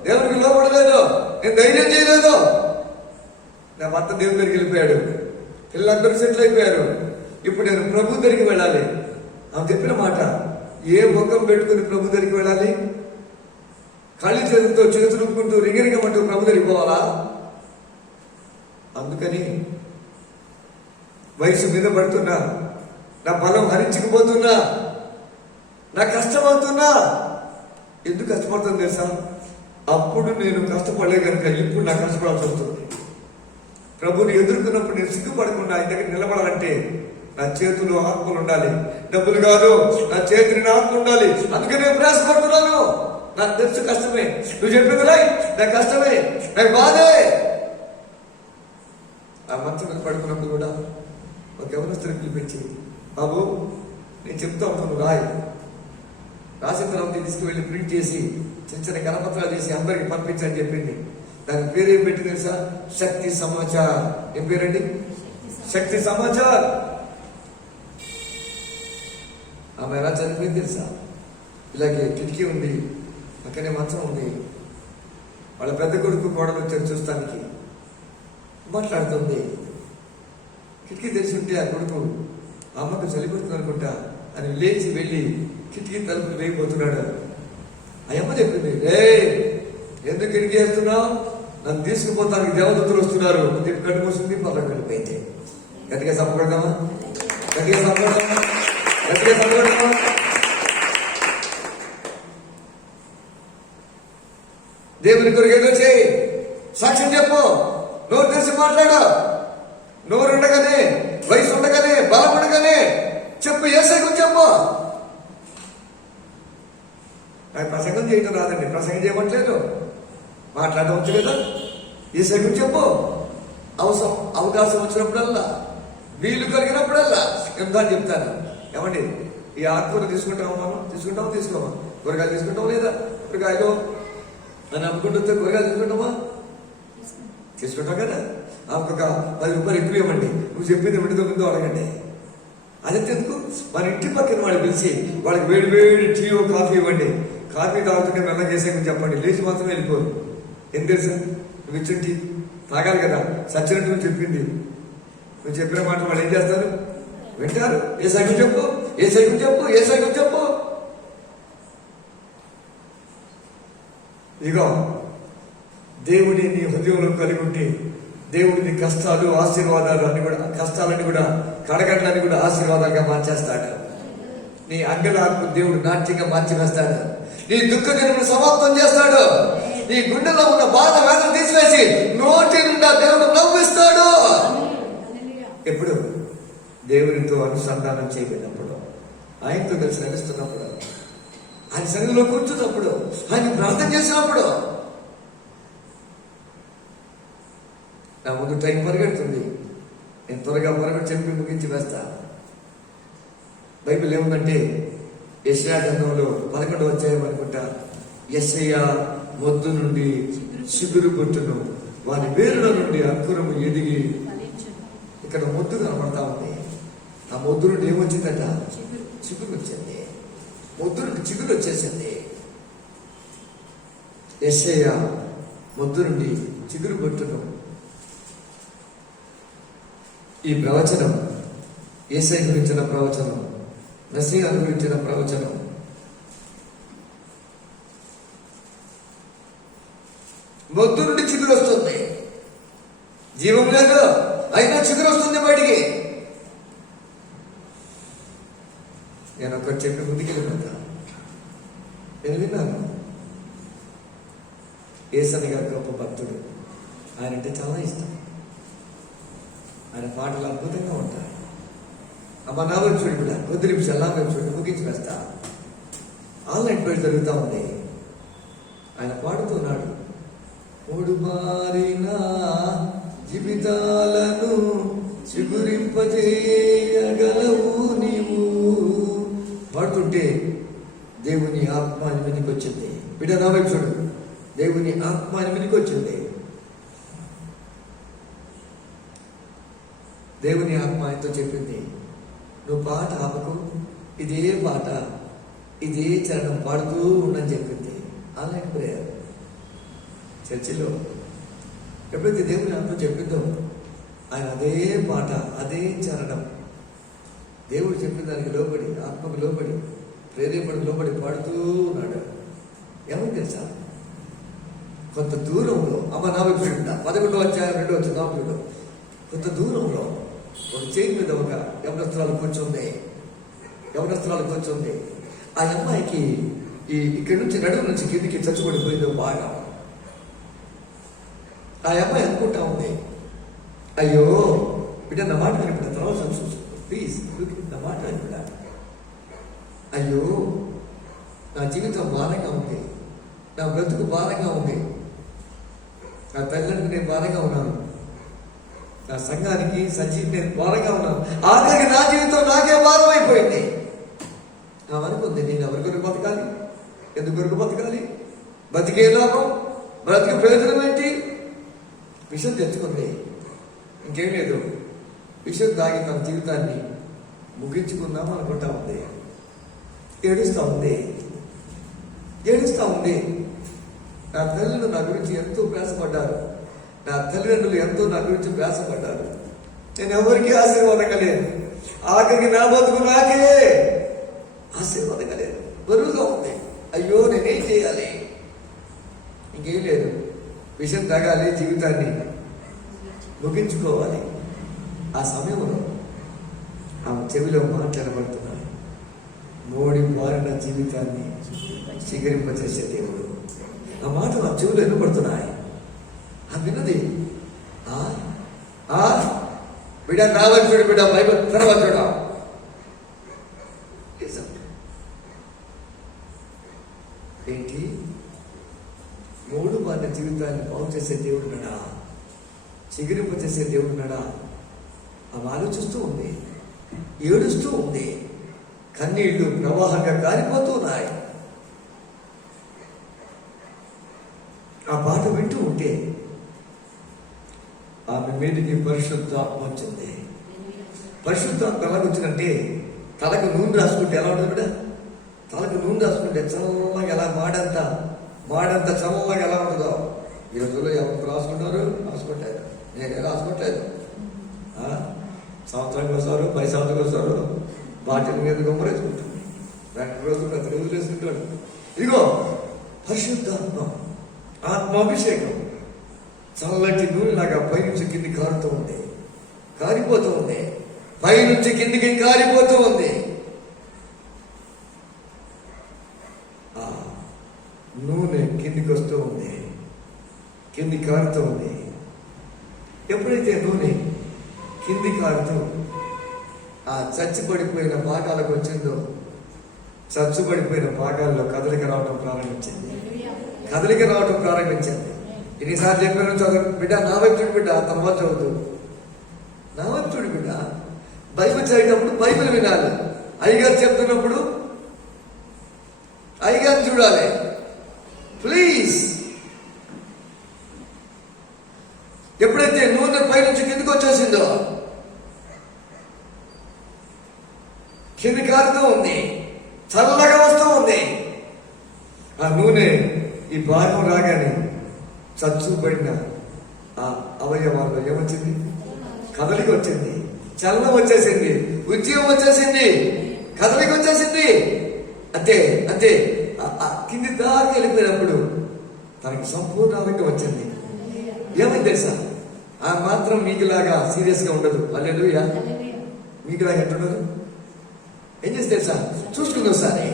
దేవునికి లోపడలేదు, నేను ధైర్యం చేయలేదు. నా భర్త దేవుని దగ్గరికి వెళ్ళిపోయాడు, పిల్లలందరూ సెటిల్ అయిపోయారు. ఇప్పుడు నేను ప్రభు దగ్గరికి వెళ్ళాలి. ఆమె చెప్పిన మాట, ఏ ముఖం పెట్టుకుని ప్రభు దగ్గరికి వెళ్ళాలి? ఖాళీ చేతులతో చేతులు ఊపుకుంటూ రింగరింగమంటూ ప్రభు దగ్గరికి పోవాలా? అందుకని వయసు మీద పడుతున్నా, నా బలం హరించుకుపోతున్నా, నా కష్టమవుతున్నా. ఎందుకు కష్టపడుతుంది తెలుసా? అప్పుడు నేను కష్టపడలే కనుక ఇప్పుడు నాకు కష్టపడాల్సి వస్తుంది. ప్రభుని ఎదుర్కొన్నప్పుడు నేను సిగ్గుపడకుండా ఆయన దగ్గర నిలబడాలంటే నా చేతులు ఆత్మలు ఉండాలి, డబ్బులు కాదు. నా చేతిని ఆత్మ ఉండాలి. అందుకే నేను ప్రయాసపడుతున్నాను. నాకు తెలుసు కష్టమే, నువ్వు చెప్పింది నా కష్టమే, నాకు బాధే. ఆ మంచం మీద పడుకున్నప్పుడు కూడా ఒక యవనస్తుని పిలిపించి, బాబు నేను చెప్తా ఉంటాను, రాసిన తర్వాత తీసుకువెళ్ళి ప్రింట్ చేసి చిన్న చిన్న కరపత్రాలు చేసి అందరికి పంపించని చెప్పింది. దాని పేరు ఏం పెట్టి తెలుసా? శక్తి సమాచార్. ఏం పేరండి? శక్తి సమాచార్. ఆమె ఎలా చనిపోయింది తెలుసా? ఇలాగే కిటికీ ఉంది, పక్కనే మంచం ఉంది. వాళ్ళ పెద్ద కొడుకు కోడలు వచ్చారు చూస్తానికి. మాట్లాడుతుంది. కిటికీ తెరిచి ఉంటే ఆ కొడుకు అమ్మకు చలిపోతుంది అనుకుంటా అని లేచి వెళ్ళి కిటికీ తలుపులు వేయబోతున్నాడు. ఆ అమ్మ చెప్పింది, ఎందుకు కిటికీ వేస్తున్నావు? నన్ను తీసుకుపోతానికి దేవదత్తులు వస్తున్నారు. చెప్పి కట్టు కూర్చుంది, పక్కన వెళ్ళిపోయింది. గట్టిగా సంపడదామా? గట్టిగా సంపడదామా? గట్టిగా సంపడదామా? దేవుని కొరకు ఏదో చేయి, సాక్ష్యం చెప్పు, నోరు తెరిచి మాట్లాడు. నోరు ఉండగానే, వయసు ఉండగానే, బలం ఉండగానే చెప్పు, యేసయ్య గురించి చెప్పు. నాకు ప్రసంగం చేయటం రాదండి, ప్రసంగం చేయమట్లేదు, మాట్లాడవచ్చు కదా. యేసయ్య గురించి చెప్పు. అవకాశం వచ్చినప్పుడల్లా, వీలు కలిగినప్పుడల్లా ఎంత చెప్తాను. ఏమండి, ఈ ఆకుకూర తీసుకుంటామా? మనం తీసుకోమా? కూరగాయలు తీసుకుంటామా లేదా? కూరగాయలు అని అమ్ముకుంటూ కూరగాయలు తీసుకుంటాం కదా. ఒక 10 రూపాయలు ఎక్కువ ఇవ్వండి, నువ్వు చెప్పింది 1.9 అడగండి. అది ఎందుకు? మన ఇంటి పక్కన వాళ్ళు పిలిచి వాళ్ళకి వేడి వేడి టీ, కాఫీ ఇవ్వండి. కాఫీ తాగుతుంటే మెల్లగా చేసే చెప్పండి, లేచి మాత్రం వెళ్ళిపోరు. ఏం తెలుసా? నువ్వు ఇచ్చిన టీ తాగాలి కదా. సచ్చినట్టు నువ్వు చెప్పింది, నువ్వు చెప్పిన మాట వాళ్ళు ఏం చేస్తారు? వింటారు. ఏ సైకిల్ చెప్పు, ఏ సైకిల్ చెప్పు, ఏ సైకిల్ చెప్పు. ఇగో దేవుడి నీ హృదయంలో కలిగి ఉంటే దేవుడిని కష్టాలు, ఆశీర్వాదాలు అన్ని కూడా, కష్టాలన్నీ కూడా, కడగట్లన్నీ కూడా ఆశీర్వాదాలుగా మార్చేస్తాడు. నీ అంగలాకు దేవుడు నాట్యంగా మార్చివేస్తాడు. నీ దుఃఖ దినమును సమాప్తం చేస్తాడు. నీ గుండెలో ఉన్న బాధ వేదన తీసివేసి నోటి నిండా దేవుడు నవ్విస్తాడు. ఎప్పుడు? దేవునితో అనుసంధానం చేయబడినప్పుడు, ఆయనతో కలిసి నడుస్తున్నప్పుడు, ఆయన సన్నిధిలో కూర్చున్నప్పుడు, ఆయన ప్రార్థన చేసినప్పుడు. నా ముందు టైం పరిగెడుతుంది, నేను త్వరగా పరిగెట్టి చెప్పి ముగించి వేస్తా. బైబిల్ ఏముందంటే యెషయా గ్రంథంలో 11వ అధ్యాయం అనుకుంటా, యెషయా మొద్దు నుండి చిగురు పుట్టును, వాని వేరుల నుండి అంకురము ఎదిగి. ఇక్కడ మొద్దు కనబడతా ఉంది. ఆ మొద్దు నుండి ఏమొచ్చిందట? చిగురు వచ్చింది. మొద్దు నుండి చిగురు వచ్చేసింది. యెషయా మొద్దు నుండి చిగురు పుట్టును. ఈ ప్రవచనం యేసయ్య గురించిన ప్రవచనం, మెస్సీయా గురించిన ప్రవచనం. మొద్దు నుండి చిగురు వస్తుంది. జీవం లేదు, అయినా చిగురు వస్తుంది బయటికి. నేను ఒకటి చెప్పి ముందుకెళ్ళిపోతా. నేను విన్నాను, యేసయ్య గారు గొప్ప భక్తుడు. ఆయన అంటే చాలా ఇష్టం. ఆయన పాటలు అద్భుతంగా ఉంటాయి. అమ్మ నా వైపు చూడు కూడా, కొద్ది నిమిషాలు నా వైపు చూడు, ముగించి వేస్తా. ఆన్లైన్ పేరు జరుగుతూ ఉంది. ఆయన పాడుతున్నాడు, మూడు మారిన జీవితాలను చిగురింపజేయగలవు నీవు. పాడుతుంటే దేవుని ఆత్మ మీదకి వచ్చింది. బిడ్డ నా వైపు చూడు, దేవుని ఆత్మ మీదకి వచ్చింది. దేవుని ఆత్మ ఆయనతో చెప్పింది, నువ్వు పాట ఆపకు, ఇదే పాట, ఇదే చరణం పాడుతూ ఉండని చెప్పింది. ఆన్లైన్ ప్రేయర్ చర్చిలో ఎప్పుడైతే దేవుని ఆత్మ చెప్పిందో ఆయన అదే పాట, అదే చరణం దేవుడు చెప్పిన దానికి లోబడి, ఆత్మకు లోబడి, ప్రేరేపణకు లోబడి పాడుతూ ఉన్నాడు. ఏమని తెలుసా? కొంత దూరంలో, అమ్మ నా వైపు 11వ అధ్యాయం 2వ వచనంలో, కొంత దూరంలో ఒక చేయి మీద ఒక యవనస్తురాలు కూర్చుంది. ఆ అమ్మాయికి ఇక్కడి నుంచి నడుము నుంచి కిందికి చచ్చుబడిపోయిందో బాగా. ఆ అమ్మాయి అనుకుంటా ఉంది, అయ్యో బిడ్డ నా మాట వినిపిడ, తర్వాత ప్లీజ్ నా మాట వినిపిడ, అయ్యో నా జీవితం భారంగా ఉంది, నా బ్రతుకు భారంగా ఉంది, నా తల్లిదండ్రులకు నేను భారంగా ఉన్నాను, నా సంఘానికి సజీవి నేను భారంగా ఉన్నాను, ఆఖరికి నా జీవితం నాకే భారం అయిపోయింది. నా అనుకుంది, నేను ఎవరి కొరకు బతకాలి, ఎందుకు కొరకు బతకాలి, బతికే లాభం, బ్రతికి ప్రయోజనం ఏంటి? విషయం తెచ్చుకుంది. ఇంకేం లేదు, విషయం తాగి తన జీవితాన్ని ముగించుకుందాం అనుకుంటా ఉంది. ఏడుస్తూ ఉంది. నా తల్లిదండ్రులు నా గురించి ఎంతో ప్రయాసపడ్డారు, నా తల్లిదండ్రులు ఎంతో నా గురించి ప్రయాసపడ్డారు, నేను ఎవరికి ఆశీర్వాదం కలిగాను, ఆఖరికి నా బతుకు నాకే ఆశీర్వాదం కలిగాను. బరువుగా ఉంది. అయ్యో నేనేం చేయాలి? ఇంకేం లేదు, విషయం తాగాలి, జీవితాన్ని ముగించుకోవాలి. ఆ సమయంలో ఆమె చెవిలో మాట్లాడబడుతున్నాడు, మోడి మారిన జీవితాన్ని చిగురింపచేసే దేవుడు. ఆ మాట నా చెవులు ఎన్నుపడుతున్నాయి. ఆ విన్నది, బిడ్డ రావాలి చూడు, బిడ్డ బైబిల్ తర్వాత చూడ. ఏంటి? మూడు మారిన జీవితాన్ని బాగు చేసే దేవుడు నడా, చిగురింప చేసే దేవుడు నడా. ఆమె ఆలోచిస్తూ ఉంది, ఏడుస్తూ ఉంది, కన్నీళ్లు ప్రవాహంగా కారిపోతున్నాయి. ఆ పాట వింటూ ఉంటే ఆమె మీదకి పరిశుద్ధాత్మ వచ్చింది. పరిశుద్ధాత్మ ఎలా వచ్చిందంటే, తలకు నూనె రాసుకుంటే ఎలా ఉంటుంది బిడ్డ? తలకు నూనె రాసుకుంటే చల్లగా ఎలా మాడంతా చల్లగా ఎలా ఉంటుందో. ఈ రోజుల్లో ఎవరు రాసుకుంటారు? రాసుకుంటారు. నేనే రాసుకోవట్లేదు. సంవత్సరానికి వస్తారు, 10 సంవత్సరాలకు వస్తారు, బాటిల్ మీద గుమ్మరేసుకుంటాడు, ప్రతి రోజులు వేసుకుంటాడు. ఇదిగో పరిశుద్ధాత్మ, ఆత్మాభిషేకం చల్లటి నూనెలాగా పైనుంచి కింది కారిపోతూ ఉంది, పైనుంచి కిందికి కారిపోతూ ఉంది. నూనె కిందికి వస్తూ ఉంది, కింది కారుతూ ఉంది. ఎప్పుడైతే నూనె కింది కారుతూ ఆ చచ్చిపడిపోయిన భాగాలకు వచ్చిందో, చచ్చుబడిపోయిన భాగాల్లో కదలిక రావడం ప్రారంభించింది. ఎన్నిసార్లు చెప్పాను చదువు బిడ్డ, నా వైపు చూడు బిడ్డ, తర్వాత చదువుతూ నా వైపు చూడు బిడ్డ. బైబిల్ చదివేటప్పుడు బైబిల్ వినాలి, అయ్యగారు చెప్తున్నప్పుడు అయ్యగారు చూడాలి. ప్లీజ్. ఎప్పుడైతే నూనె పైనుంచి కిందికి వచ్చేసిందో, కింది కారుతూ ఉంది, చల్లగా వస్తూ ఉంది. ఆ నూనె ఈ భాగం రాగానే చచ్చుబడిన ఆ అవయవాల్లో ఏమొచ్చింది? కదలిక వచ్చింది, చలనం వచ్చేసింది, ఉద్యమం వచ్చేసింది, కదలిక వచ్చేసింది. అంతే కింది దాకా వెళ్ళిపోయినప్పుడు తనకి సంపూర్ణ ఆరోగ్యం వచ్చింది. ఏమైంది తెలుసా? ఆ మాత్రం మీకులాగా సీరియస్గా ఉండదు. హల్లెలూయా. మీకులాగా ఎట్లుండదు? ఏం చేస్తే సార్ చూసుకుందాం ఒకసారి.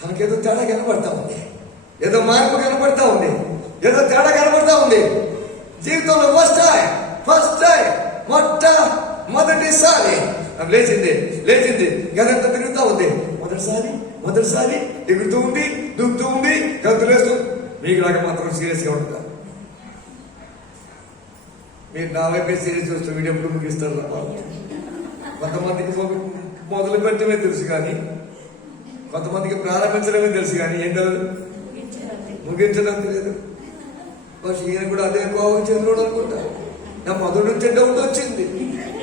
తనకేదో తేడా కనపడతా ఉంది, ఏదో మార్పు కనపడతా ఉంది, ఏదో తేడా కనపడతా ఉంది జీవితంలో. ఫస్ట్ టైం మొదటిసారి లేచింది గదంతా తిరుగుతా ఉంది. మొదటిసారి ఎగురుతూ ఉంది, దూకుతూ ఉంది, గంతులేస్తూ. మీకులాగా మాత్రం సీరియస్గా ఉంటారు. మీరు నా వైపే సీరియస్ చూస్తూ వీడియో ఎప్పుడు ముగిస్తారు. కొంతమందికి మొదలు పెట్టడమే తెలుసు కానీ, కొంతమందికి ప్రారంభించడమే తెలుసు కానీ ఏంటో ముగించడం తెలియదు. ఈయన కూడా అదే కోపం చేతిలో అనుకుంటా. నా మొదటి నుంచి డౌట్ వచ్చింది,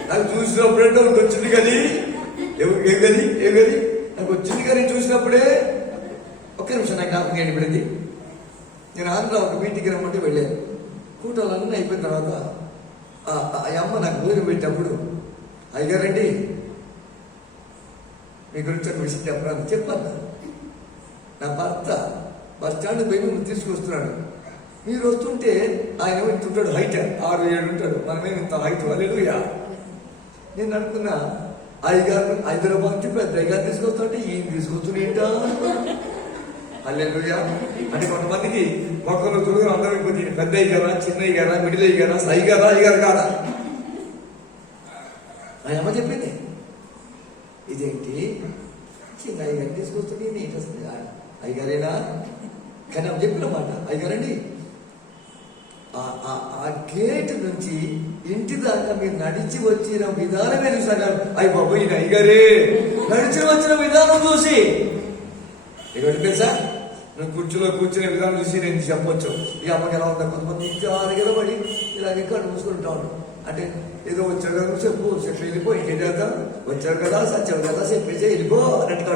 నాకు చూసినప్పుడే డౌట్ వచ్చింది. కానీ ఏగది నాకు వచ్చింది. కానీ చూసినప్పుడే ఒక్క నిమిషం నాకు జ్ఞాపకం ఏంటి. నేను ఆంధ్ర ఒక మీటింగ్కి రమ్మంటే వెళ్ళాను. కూటాలన్నీ అయిపోయిన తర్వాత ఆ అమ్మ నాకు భోజనం పెట్టినప్పుడు, అయ్యారండి మీ గురించి ఒక విషయం చెప్పడానికి చెప్పాను. నా భర్త బస్ స్టాండ్ పోయి మిమ్మల్ని తీసుకొస్తున్నాడు. మీరు వస్తుంటే ఆయన ఇంతుంటాడు, హైట్ 6-7 ఉంటాడు, మనమేమి ఇంత హైట్. హల్లెలూయా. నేను అనుకున్నా అయ్యగారు హైదరాబాద్ నుంచి పెద్ద అయ్యగారు తీసుకొస్తుంటే ఈయన తీసుకొస్తుంటా. హల్లెలూయా. అంటే కొంతమందికి మొక్కలు తొలుగు అందరూ కొంచెం పెద్ద అయ్యారా, చిన్న అయ్యారా, మిడిల్ అయ్యారా, అయ్యగారా, అయ్యగారు కాదా. ఆయన అమ్మ చెప్పింది, ఇదేంటి చిన్న అయ్యగారు తీసుకొస్తుంది, నీటి వస్తుంది, అయ్యగారేనా. కానీ ఆమె చెప్పిన మాట, అయ్యగారండి ఆ గేట్ నుంచి ఇంటి దాకా మీరు నడిచి వచ్చిన విధానమే చూసాను. అయ్యి బాబు ఈయన అయ్యగారే నడిచి వచ్చిన విధానం చూసి ఇక్కడ తెలుసా, నువ్వు కుర్చీలో కూర్చునే విధానం చూసి నేను చెప్పొచ్చు. ఈ అమ్మకి ఎలా ఉందా. కొంతమంది ఇంకా ఆరగలబడి ఇలాగే కళ్ళు మూసుకుంటాను. అంటే ఏదో వచ్చాడు కదా చెప్పు వెళ్ళిపో, ఇంకేం చేద్దాం, వచ్చాడు కదా సత్యం కదా చెప్పేసి వెళ్ళిపో అన్నట్టుగా.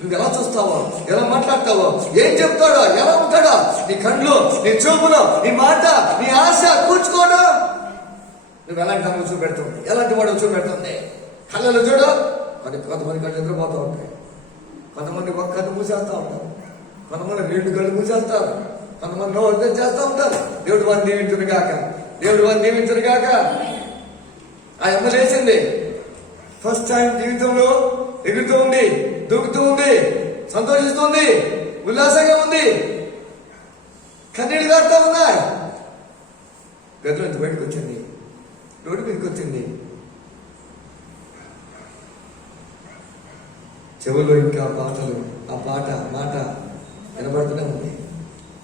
నువ్వు ఎలా చూస్తావో, ఎలా మాట్లాడతావో, ఏం చెప్తాడో, ఎలా ఉంటాడో, నీ కళ్ళు, నీ చూపులో, నీ మాట, నీ ఆశ కూర్చుకోవడం, నువ్వు ఎలాంటి అమ్మ చూపెడుతుంది, ఎలాంటి వాడు చూపెడుతుంది. కళ్ళలో చూడు. కొంతమంది కళ్ళు నిద్రపోతూ ఉంటాయి, కొంతమంది ఒక కళ్ళు మూసేస్తూ ఉంటారు, కొంతమంది 2 కళ్ళు మూసేస్తారు, కొంతమంది నోరు చేస్తూ ఉంటారు. దేవుడు వారిని దీవించును గాక. ఆ అమ్మ చేసింది. ఫస్ట్ టైం జీవితంలో ఎగురుతూ ఉంది, దూకుతూ ఉంది, సంతోషిస్తుంది, ఉల్లాసంగా ఉంది, కన్నీళ్ళు కారుతా ఉన్నాయి. గదిలో నుంచి బయటకు వచ్చింది, రోడ్డు మీదకి వచ్చింది. చెవుల్లో ఇంకా పాటలు, ఆ మాట వినబడుతూనే ఉంది.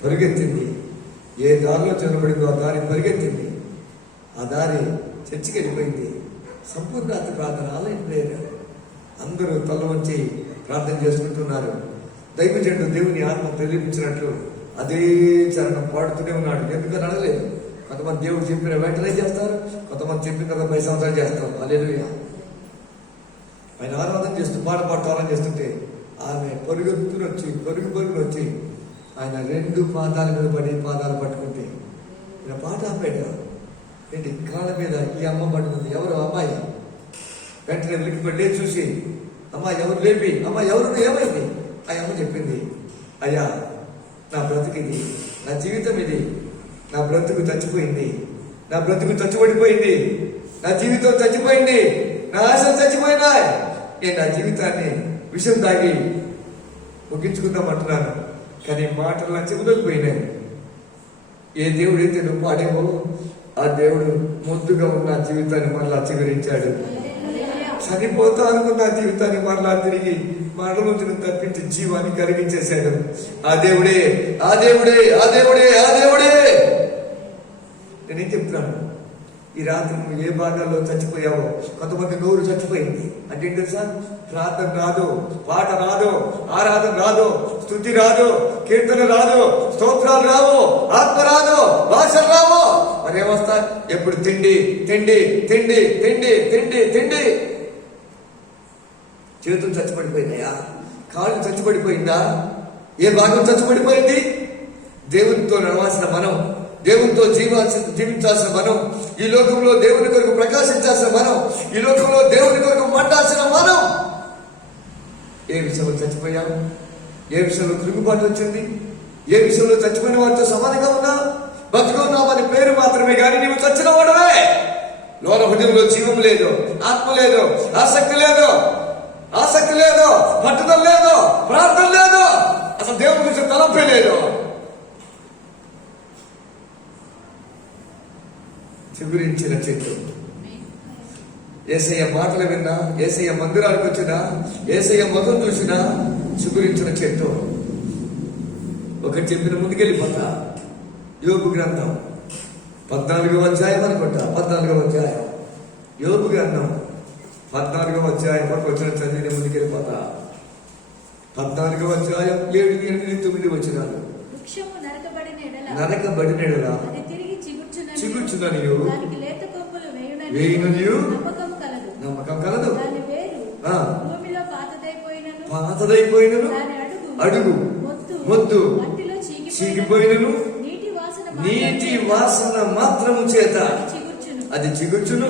పరిగెత్తింది. ఏ దారిలో చొరబడిందో ఆ దారి పరిగెత్తింది. ఆ దారి చర్చికి వెళ్ళిపోయింది. సంపూర్ణ రాత్రి ప్రార్థన, ఆన్లైన్ ప్రేయర్. అందరూ తల వంచి ప్రార్థన చేసుకుంటున్నారు. దైవజనుడు దేవుని ఆత్మ తెలిపించినట్లు అదే చరణం పాడుతూనే ఉన్నాడు. ఎందుకని అడగలేదు. కొంతమంది దేవుడు చెప్పిన వెంటనే చేస్తారు, కొంతమంది చెప్పిన తర్వాత 10 సంవత్సరాలు చేస్తారు. హల్లెలూయా. ఆయన ఆరాధన చేస్తూ పాడుతూ ఆరాధన చేస్తుంటే ఆమె పరుగున వచ్చి ఆయన 2 పాదాల మీద పడి పాదాలు పట్టుకుంటే ఇలా పాట ఆపాడు. ఏంటి కాళ్ళ మీద ఈ అమ్మ పట్టుకుంది. ఎవరు అమ్మాయి? వెంటనే వెలికిపడి చూసి, అమ్మాయి ఎవరు లేపి, అమ్మాయి ఎవరు, ఏమైంది? ఆ అమ్మ చెప్పింది, అయ్యా నా బ్రతుకిది, నా జీవితం ఇది, నా బ్రతుకు చచ్చిపోయింది, నా బ్రతుకు చచ్చిపడిపోయింది, నా జీవితం చచ్చిపోయింది, నా ఆశలు చచ్చిపోయినాయి. నేను నా జీవితాన్ని విషం తాగి ముగించుకుందామంటున్నాను. కానీ మాటలు నా చెవులోకి పోయినాయి. ఏ దేవుడైతే నువ్వు పాడేవో ఆ దేవుడు ముందుగా ఉన్న జీవితాన్ని మరలా చిగురించాడు. చనిపోతా అనుకున్న జీవితాన్ని మరలా తిరిగి మరణం నుంచి తప్పించి జీవాన్ని కరిగించేశాడు. ఆ దేవుడే. నేనేం చెప్తున్నాను, ఈ రాత్రి నువ్వు ఏ భాగాల్లో చచ్చిపోయావో. కొంతమంది నోరు చచ్చిపోయింది అంటే ఏంటి తెలుసా? ప్రార్థన రాదు, పాట రాదు, ఆరాధన రాదు, స్తుతి రాదు, కీర్తన రాదు, స్తోత్రాలు రావు, ఆత్మ రాదు, భాషలు రావు. మరేమొస్తా? ఎప్పుడు తిండి. చేతులు చచ్చిపడిపోయినాయా? కాళ్ళు చచ్చిపడిపోయిందా? ఏ భాగం చచ్చిపడిపోయింది? దేవునితో నడవాల్సిన మనం, దేవునితో జీవించాల్సిన మనం, ఈ లోకంలో దేవుని కొరకు ప్రకాశించాల్సిన మనం, ఈ లోకంలో దేవుని కొరకు మండాల్సిన మనం ఏ విషయంలో చచ్చిపోయాము? ఏ విషయంలో తిరుగుబాటు వచ్చింది? ఏ విషయంలో చచ్చిపోయిన వారితో సమానంగా ఉన్నా? బతుకున్నామని పేరు మాత్రమే కానీ నీవు చచ్చిన వాడవే. లోన హృదయంలో జీవం లేదు, ఆత్మ లేదు, ఆసక్తి లేదు, పట్టుదల లేదు, ప్రార్థన లేదు, అసలు దేవుని గురించి తలపే లేదు. చిగురించిన చెట్టు. యేసయ్య మాటలు విన్నా, యేసయ్య మందిరానికి వచ్చినా, యేసయ్య మొదలు చూసినా చిగురించిన చెట్టు. ఒకటి చెప్పిన ముందుకెళ్ళిపోతా. యోబు గ్రంథం 14వ అధ్యాయం అనుకుంటా, 14వ అధ్యాయం యోబు గ్రంథం 14వ అధ్యాయం వరకు వచ్చిన చదివిన ముందుకెళ్ళిపోతా. 14వ అధ్యాయం 7, 8, 9 వచనాలు. నరకబడిన ఎడల చిగుర్చుననియు వేయుననియు నమ్మకం కలదు. పాతదైపోయినను అడుగు మొద్దు చీకిపోయినను నీటి వాసన మాత్రము చేత అది చిగుర్చును,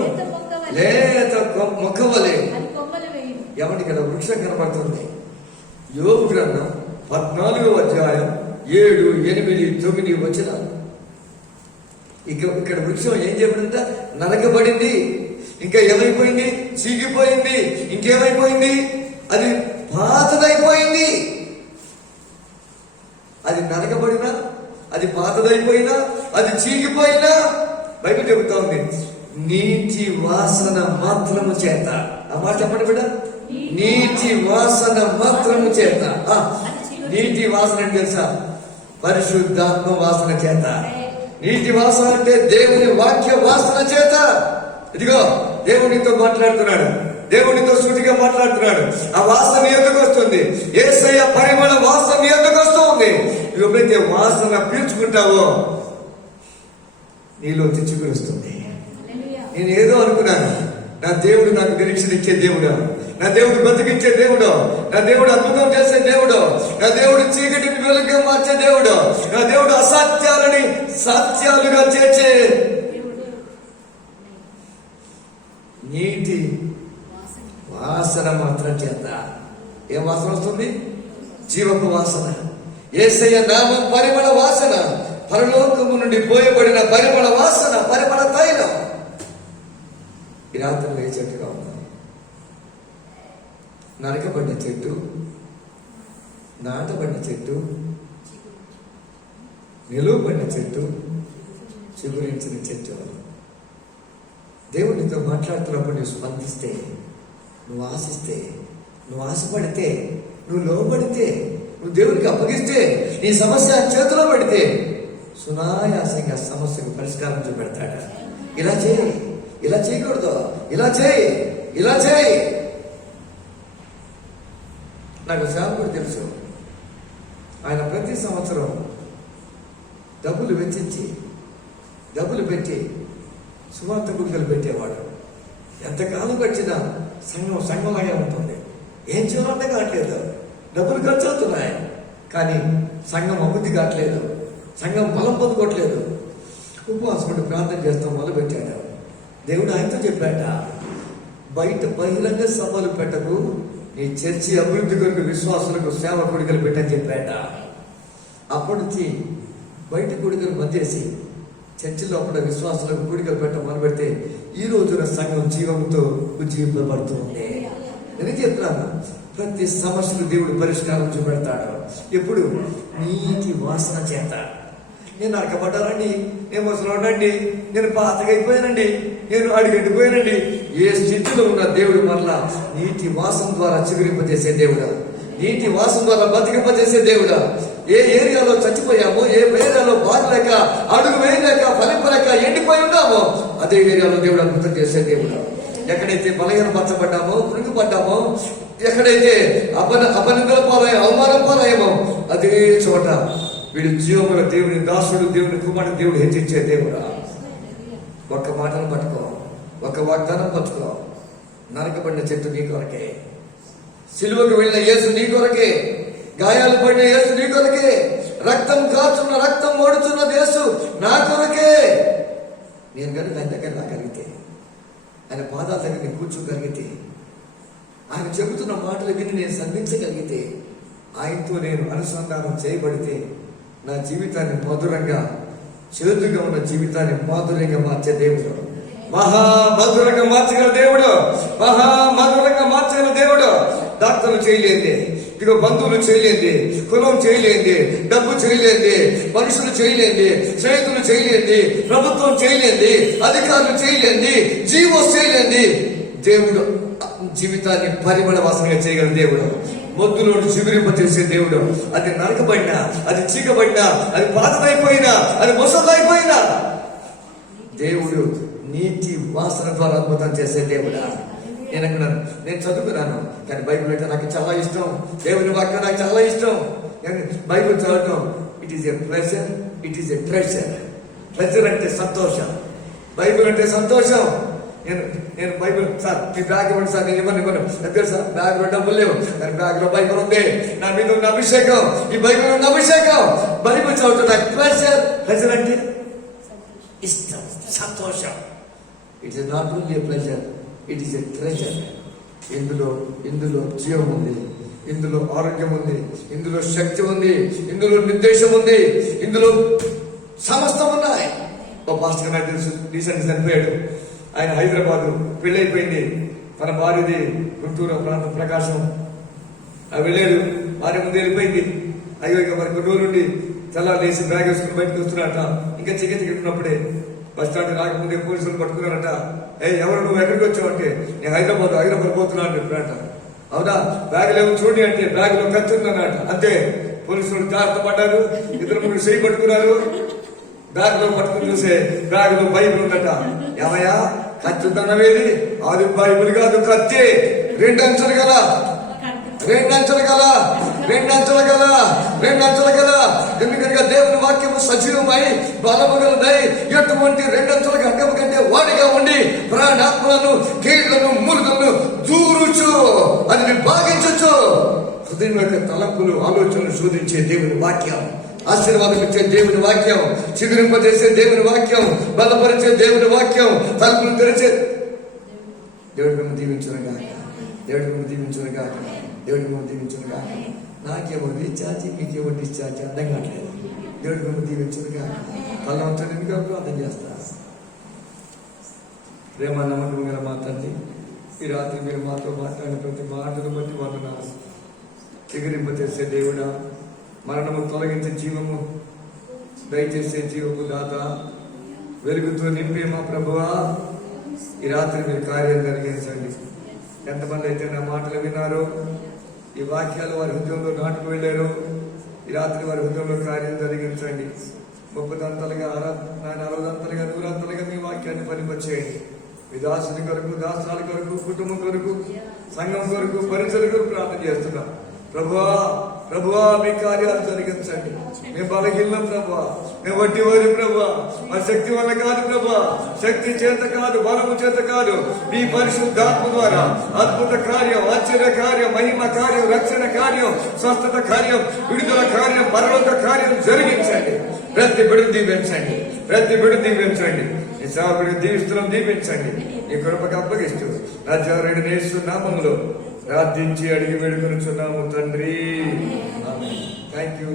లేత మొక్కవలే. ఎవరికి కదా వృక్షం కనబడుతుంది. యోబు గ్రంథం 14వ అధ్యాయం 7, 8, 9 వచనాలు. ఇక్కడ వృక్షం ఏం చెప్పినంత నరకబడింది. ఇంకా ఏమైపోయింది? చీగిపోయింది. ఇంకేమైపోయింది? అది పాతదైపోయింది. అది నరకబడినా, అది పాతదైపోయినా, అది చీగిపోయినా బైబిల్ చెబుతా ఉంది నీటి వాసన మాత్రము చేత. ఆ మాట చెప్పండి బిడ్డ. నీటి వాసన మాత్రము చేత. నీటి వాసన అంటే తెలుసా? పరిశుద్ధాత్మ వాసన చేత. నీటి వాసన అంటే దేవుని వాక్య వాసన చేత. ఇదిగో దేవునితో మాట్లాడుతున్నాడు, దేవునితో సూటిగా మాట్లాడుతున్నాడు. ఆ వాసన ఎందుకు వస్తుంది? యేసయ్య పరిమళ వాసన ఎందుకు వస్తుంది? ఎప్పుడైతే వాసన పీల్చుకుంటావో నీలో చిగురుస్తుంది. నేను ఏదో అనుకున్నాను, నా దేవుడు నాకు నిరీక్షణ ఇచ్చే దేవుడు, నా దేవుడు బతికించే దేవుడు, నా దేవుడు అద్భుతం చేసే దేవుడు, నా దేవుడు చీకటిని వెలుగుగా మార్చే దేవుడు, నా దేవుడు అసాధ్యాలని సాధ్యాలుగా చేర్చే నీటి వాసన మాత్రం చేత. ఏం వాసన వస్తుంది? జీవపు వాసన. యేసయ్య నామం పరిమళ వాసన, పరలోకము నుండి పోయబడిన పరిమళ వాసన, పరిమళ తైలం. ఈ రాత్రి లేచేట్టుగా ఉంది. నరకబడిన చెట్టు, నాటబడిన చెట్టు, నిలువబడిన చెట్టు, చిగురించిన చెట్టు. దేవుడితో మాట్లాడుతున్నప్పుడు నువ్వు స్పందిస్తే, నువ్వు ఆశిస్తే, నువ్వు ఆశపడితే, నువ్వు లోబడితే, నువ్వు దేవుడికి అప్పగిస్తే, నీ సమస్య చేతిలో పెడితే సునాయాసంగా సమస్యకు పరిష్కారం చూపెడతాడు. ఇలా చేయి, ఇలా చేయకూడదు, ఇలా చేయి, ఇలా చేయి. నాకు సేవకుడు తెలుసు. ఆయన ప్రతి సంవత్సరం డబ్బులు వెచ్చించి, డబ్బులు పెట్టి సువార్త గుడికలు పెట్టేవాడు. ఎంతకాలం గడిచినా సంఘంలాగే ఉంటుంది. ఏం చేయాలంటే కావట్లేదు, డబ్బులు ఖర్చు అవుతున్నాయి, కానీ సంఘం అభివృద్ధి కావట్లేదు, సంఘం బలం పొందుకోవట్లేదు. ఉపవాసం ప్రార్థన చేస్తాం మొదలుపెట్టాడు. దేవుడు ఆయనతో చెప్పాట, బయట బహిరంగ సభలు పెట్టకు, నీ చర్చి అభివృద్ధి కొరకు విశ్వాసులకు సేవ కొడుకలు పెట్టని చెప్పాట. అప్పటి నుంచి బయట కొడుకలు మధ్యేసి చర్చి లోపల విశ్వాసులకు కూడికలు పెట్టడం మొదలుపెడితే ఈ రోజున సంఘం జీవంతో ఉజ్జీవింపబడుతుంది. నేను చెప్తున్నాను, ప్రతి సమస్యకు దేవుడు పరిష్కారం చూపెడతాడు. ఎప్పుడు? నీటి వాసన చేత. నేను నరకబడ్డానండి, నేను ముసలోడండి, నేను పాతగా అయిపోయానండి, నేను అడుగెట్టిపోయానండి. ఏ స్థితిలో ఉన్న దేవుడు మరలా నీటి వాసన ద్వారా చిగురింపజేసే దేవుడా, నీటి వాసన ద్వారా బతికింపజేసే దేవుడా. ఏ ఏరియాలో చచ్చిపోయామో, ఏ ఏరియాలో బాగలేక, అడుగు వేయలేక, ఫలింపలేక ఎండిపోయి ఉన్నామో అదే ఏరియాలో దేవుడు అద్భుతం చేసే దేవుడు. ఎక్కడైతే బలహీనపరచబడ్డామో, కృంగిపడ్డామో, ఎక్కడైతే అపనిందల పాలయ్యో, అవమానం పాలయ్యామో అదే చోట వీడు జీవముల దేవుని దాసుడు, దేవుని కుమారుడు, దేవుడు హెచ్చించే దేవుడా. ఒక్క మాటను పట్టుకో, ఒక్క వాగ్దానం పట్టుకో. నరకబడిన చెట్టు నీ కొరకే, సిలువకు వెళ్ళిన యేసు నీ కొరకే, గాయాలు పడిన యేసు నీ కొరకే, రక్తం కాచున్న, రక్తం ఓడుచున్న యేసు నా కొరకే. నేను కనుక ఆయన దగ్గర రాగలిగితే, ఆయన పాదాల దగ్గర నేను కూర్చోగలిగితే, ఆయన చెబుతున్న మాటలు విని నేను సంధించగలిగితే, ఆయనతో నేను అనుసంధానం చేయబడితే నా జీవితాన్ని మధురంగా, చేదుగా ఉన్న జీవితాన్ని మాధుర్యంగా మార్చే దేవుడు, మహామధురంగా మార్చగల దేవుడు, మహామధురంగా మార్చగల దేవుడు. డాక్టర్లు చేయలేంది, ఇక బంధువులు చేయలేంది, కులం చేయలేంది, డబ్బు చేయలేంది, మనుషులు చేయలేంది, స్నేహితులు చేయలేంది, ప్రభుత్వం చేయలేంది, అధికారులు చేయలేంది, జీవోస్ చేయలేంది. దేవుడు జీవితాన్ని పరిమళ వాసనగా చేయగల దేవుడు, మొద్దులో చిగురింపచేసే దేవుడు. అది నరకబడినా, అది చీకబడినా, అది పాతమైపోయినా, అది ముసలైపోయినా దేవుడు నీతి వాసన ద్వారా అద్భుతం చేసే దేవుడా. నేను చదువుకున్నాను, కానీ బైబిల్ అంటే నాకు చాలా ఇష్టం, దేవుని వాక్యం నాకు చాలా ఇష్టం. బైబిల్ చదవటం it is a pleasure, it is a treasure. Pleasure అంటే సంతోషం, బైబిల్ అంటే సంతోషం. నేను బైబిల్, సార్ మీ బ్యాగ్ ఇవ్వండి సార్, నేను ఇవ్వను సార్, బ్యాగ్ లో డబ్బులు లేవు, కానీ బ్యాగ్ లో బైబిల్ ఉంది, నా మీద ఉన్న అభిషేకం, ఈ బైబిల్ ఉన్న అభిషేకం. బైబిల్ చదవటం నాకు ప్లెజర్. ప్లెజర్ అంటే ఇష్టం, సంతోషం. It is not only a pleasure, it is a treasure. ఇందులో జీవం ఉంది, ఇందులో ఆరోగ్యం ఉంది, ఇందులో శక్తి ఉంది, ఇందులో నిర్దేశం ఉంది, ఇందులో సమస్తం ఉన్నాయి. ఒక పాస్టర్ నాకు తెలుసు, రీసెంట్ చనిపోయాడు. ఆయన హైదరాబాద్ పెళ్ళైపోయింది, తన భార్యది గుంటూరు ప్రాంతం ప్రకాశం. వెళ్ళాడు, భార్య ముందు వెళ్ళిపోయింది. అయ్యో ఇక మరి కొన్ని రోజులు నుండి తెల్లారు లేచి బ్యాగ్ వేసుకుని బయటకు వస్తున్నారట. ఇంకా చికెన్ ఉన్నప్పుడే బస్ స్టాండ్ రాకముందే పోలీసులు పట్టుకున్నారట. ఎవరు నువ్వు ఎక్కడికి వచ్చావు అంటే, నేను హైదరాబాద్ పోతున్నాను చెప్పారట. అవునా, బ్యాగ్ లేవు చూడండి అంటే, బ్యాగ్ లో కత్తి ఉందన్నట. అంతే, పోలీసులు జాగ్రత్త పడ్డారు, ఇద్దరు ముగ్గురు చేయి పట్టుకున్నారు. బ్యాగ్ లో పట్టుకుని చూసే బ్యాగ్ లో బైబిల్ ఉందట. ఏమయ్యా కత్తి ఉందన్నవేది? అది బైబిల్ కాదు, కత్తి. రెండు అంచులు గల ఎందుకనగా దేవుని వాక్యము సజీవమై బలము గలదై ఎటువంటి రెండంచుల ఖడ్గము కంటే వాడిగా ఉండి ప్రాణాత్మలను, కీళ్లను, మురుగులను దూరుచు అని విభాగించచ్చు. హృదయం యొక్క తలంపులు, ఆలోచనలు శోధించే దేవుని వాక్యం, ఆశీర్వాదం ఇచ్చే దేవుని వాక్యం, చిగురింపజేసే దేవుని వాక్యం, బలపరిచే దేవుని వాక్యం, తలుపులు తెరిచే దేవుడి మేము దీవించునుగా, దేవుడి మేము దీవించునుగా, దేవుడి మేము దీవించునుగా. నాకేమో రీఛార్జ్, మీకేమో డిశ్చార్జ్ అర్థం కావట్లేదు. దేవుడి మేము దీవించునుగా. కళ్ళంతా నిండుగా ప్రార్థన చేస్తా. ప్రేమ నమ్మకం గల మా తండ్రి, ఈ రాత్రి మీరు మాతో మాట్లాడిన ప్రతి మాటను బట్టి వందనాలు. చిగురింపజేసే దేవుడా, మరణము తొలగించే జీవము దయచేసే జీవము దాత, వెలుగుతో నింపే మా ప్రభువా, ఈ రాత్రి మీరు కార్యం జరిగించండి. ఎంతమంది అయితే నా మాటలు విన్నారో, ఈ వాక్యాలు వారి హృదయంలో నాటుకు వెళ్ళారో, ఈ రాత్రి వారి హృదయంలో కార్యం జరిగించండి. 30 దంతలుగా, 40 దంతలుగా, 100 దంతలుగా మీ వాక్యాన్ని ఫలింపచేయండి. మీ దాసుని కొరకు, దాసాల కొరకు, కుటుంబం కొరకు, సంఘం కొరకు, పరిచయ కొరకు ప్రార్థన చేస్తున్నాం. ప్రభువా మీ కార్యాలు జరిగించండి. మేము బలహీనం ప్రభువా, మేము వడ్డీవారి ప్రభువా, మా శక్తి వల్ల కాదు ప్రభువా, శక్తి చేత కాదు, బలము చేత కాదు, మీ పరిశుద్ధాత్మ ద్వారా అద్భుత కార్యం, ఆశ్చర్య కార్యం, మహిమ కార్యం, రక్షణ కార్యం, స్వస్థత కార్యం, విడుదల కార్యం, పరలోక కార్యం జరిగించండి. ప్రతి బిడ్డను దీవించండి. ఈ సేవకుడిని దీవించండి. ఈ కృపకు అప్పగిస్తూ నజరేయుడైన యేసు నామములో ప్రార్థించి అడిగి వేడుకొనుచున్నాము తండ్రి. Thank you.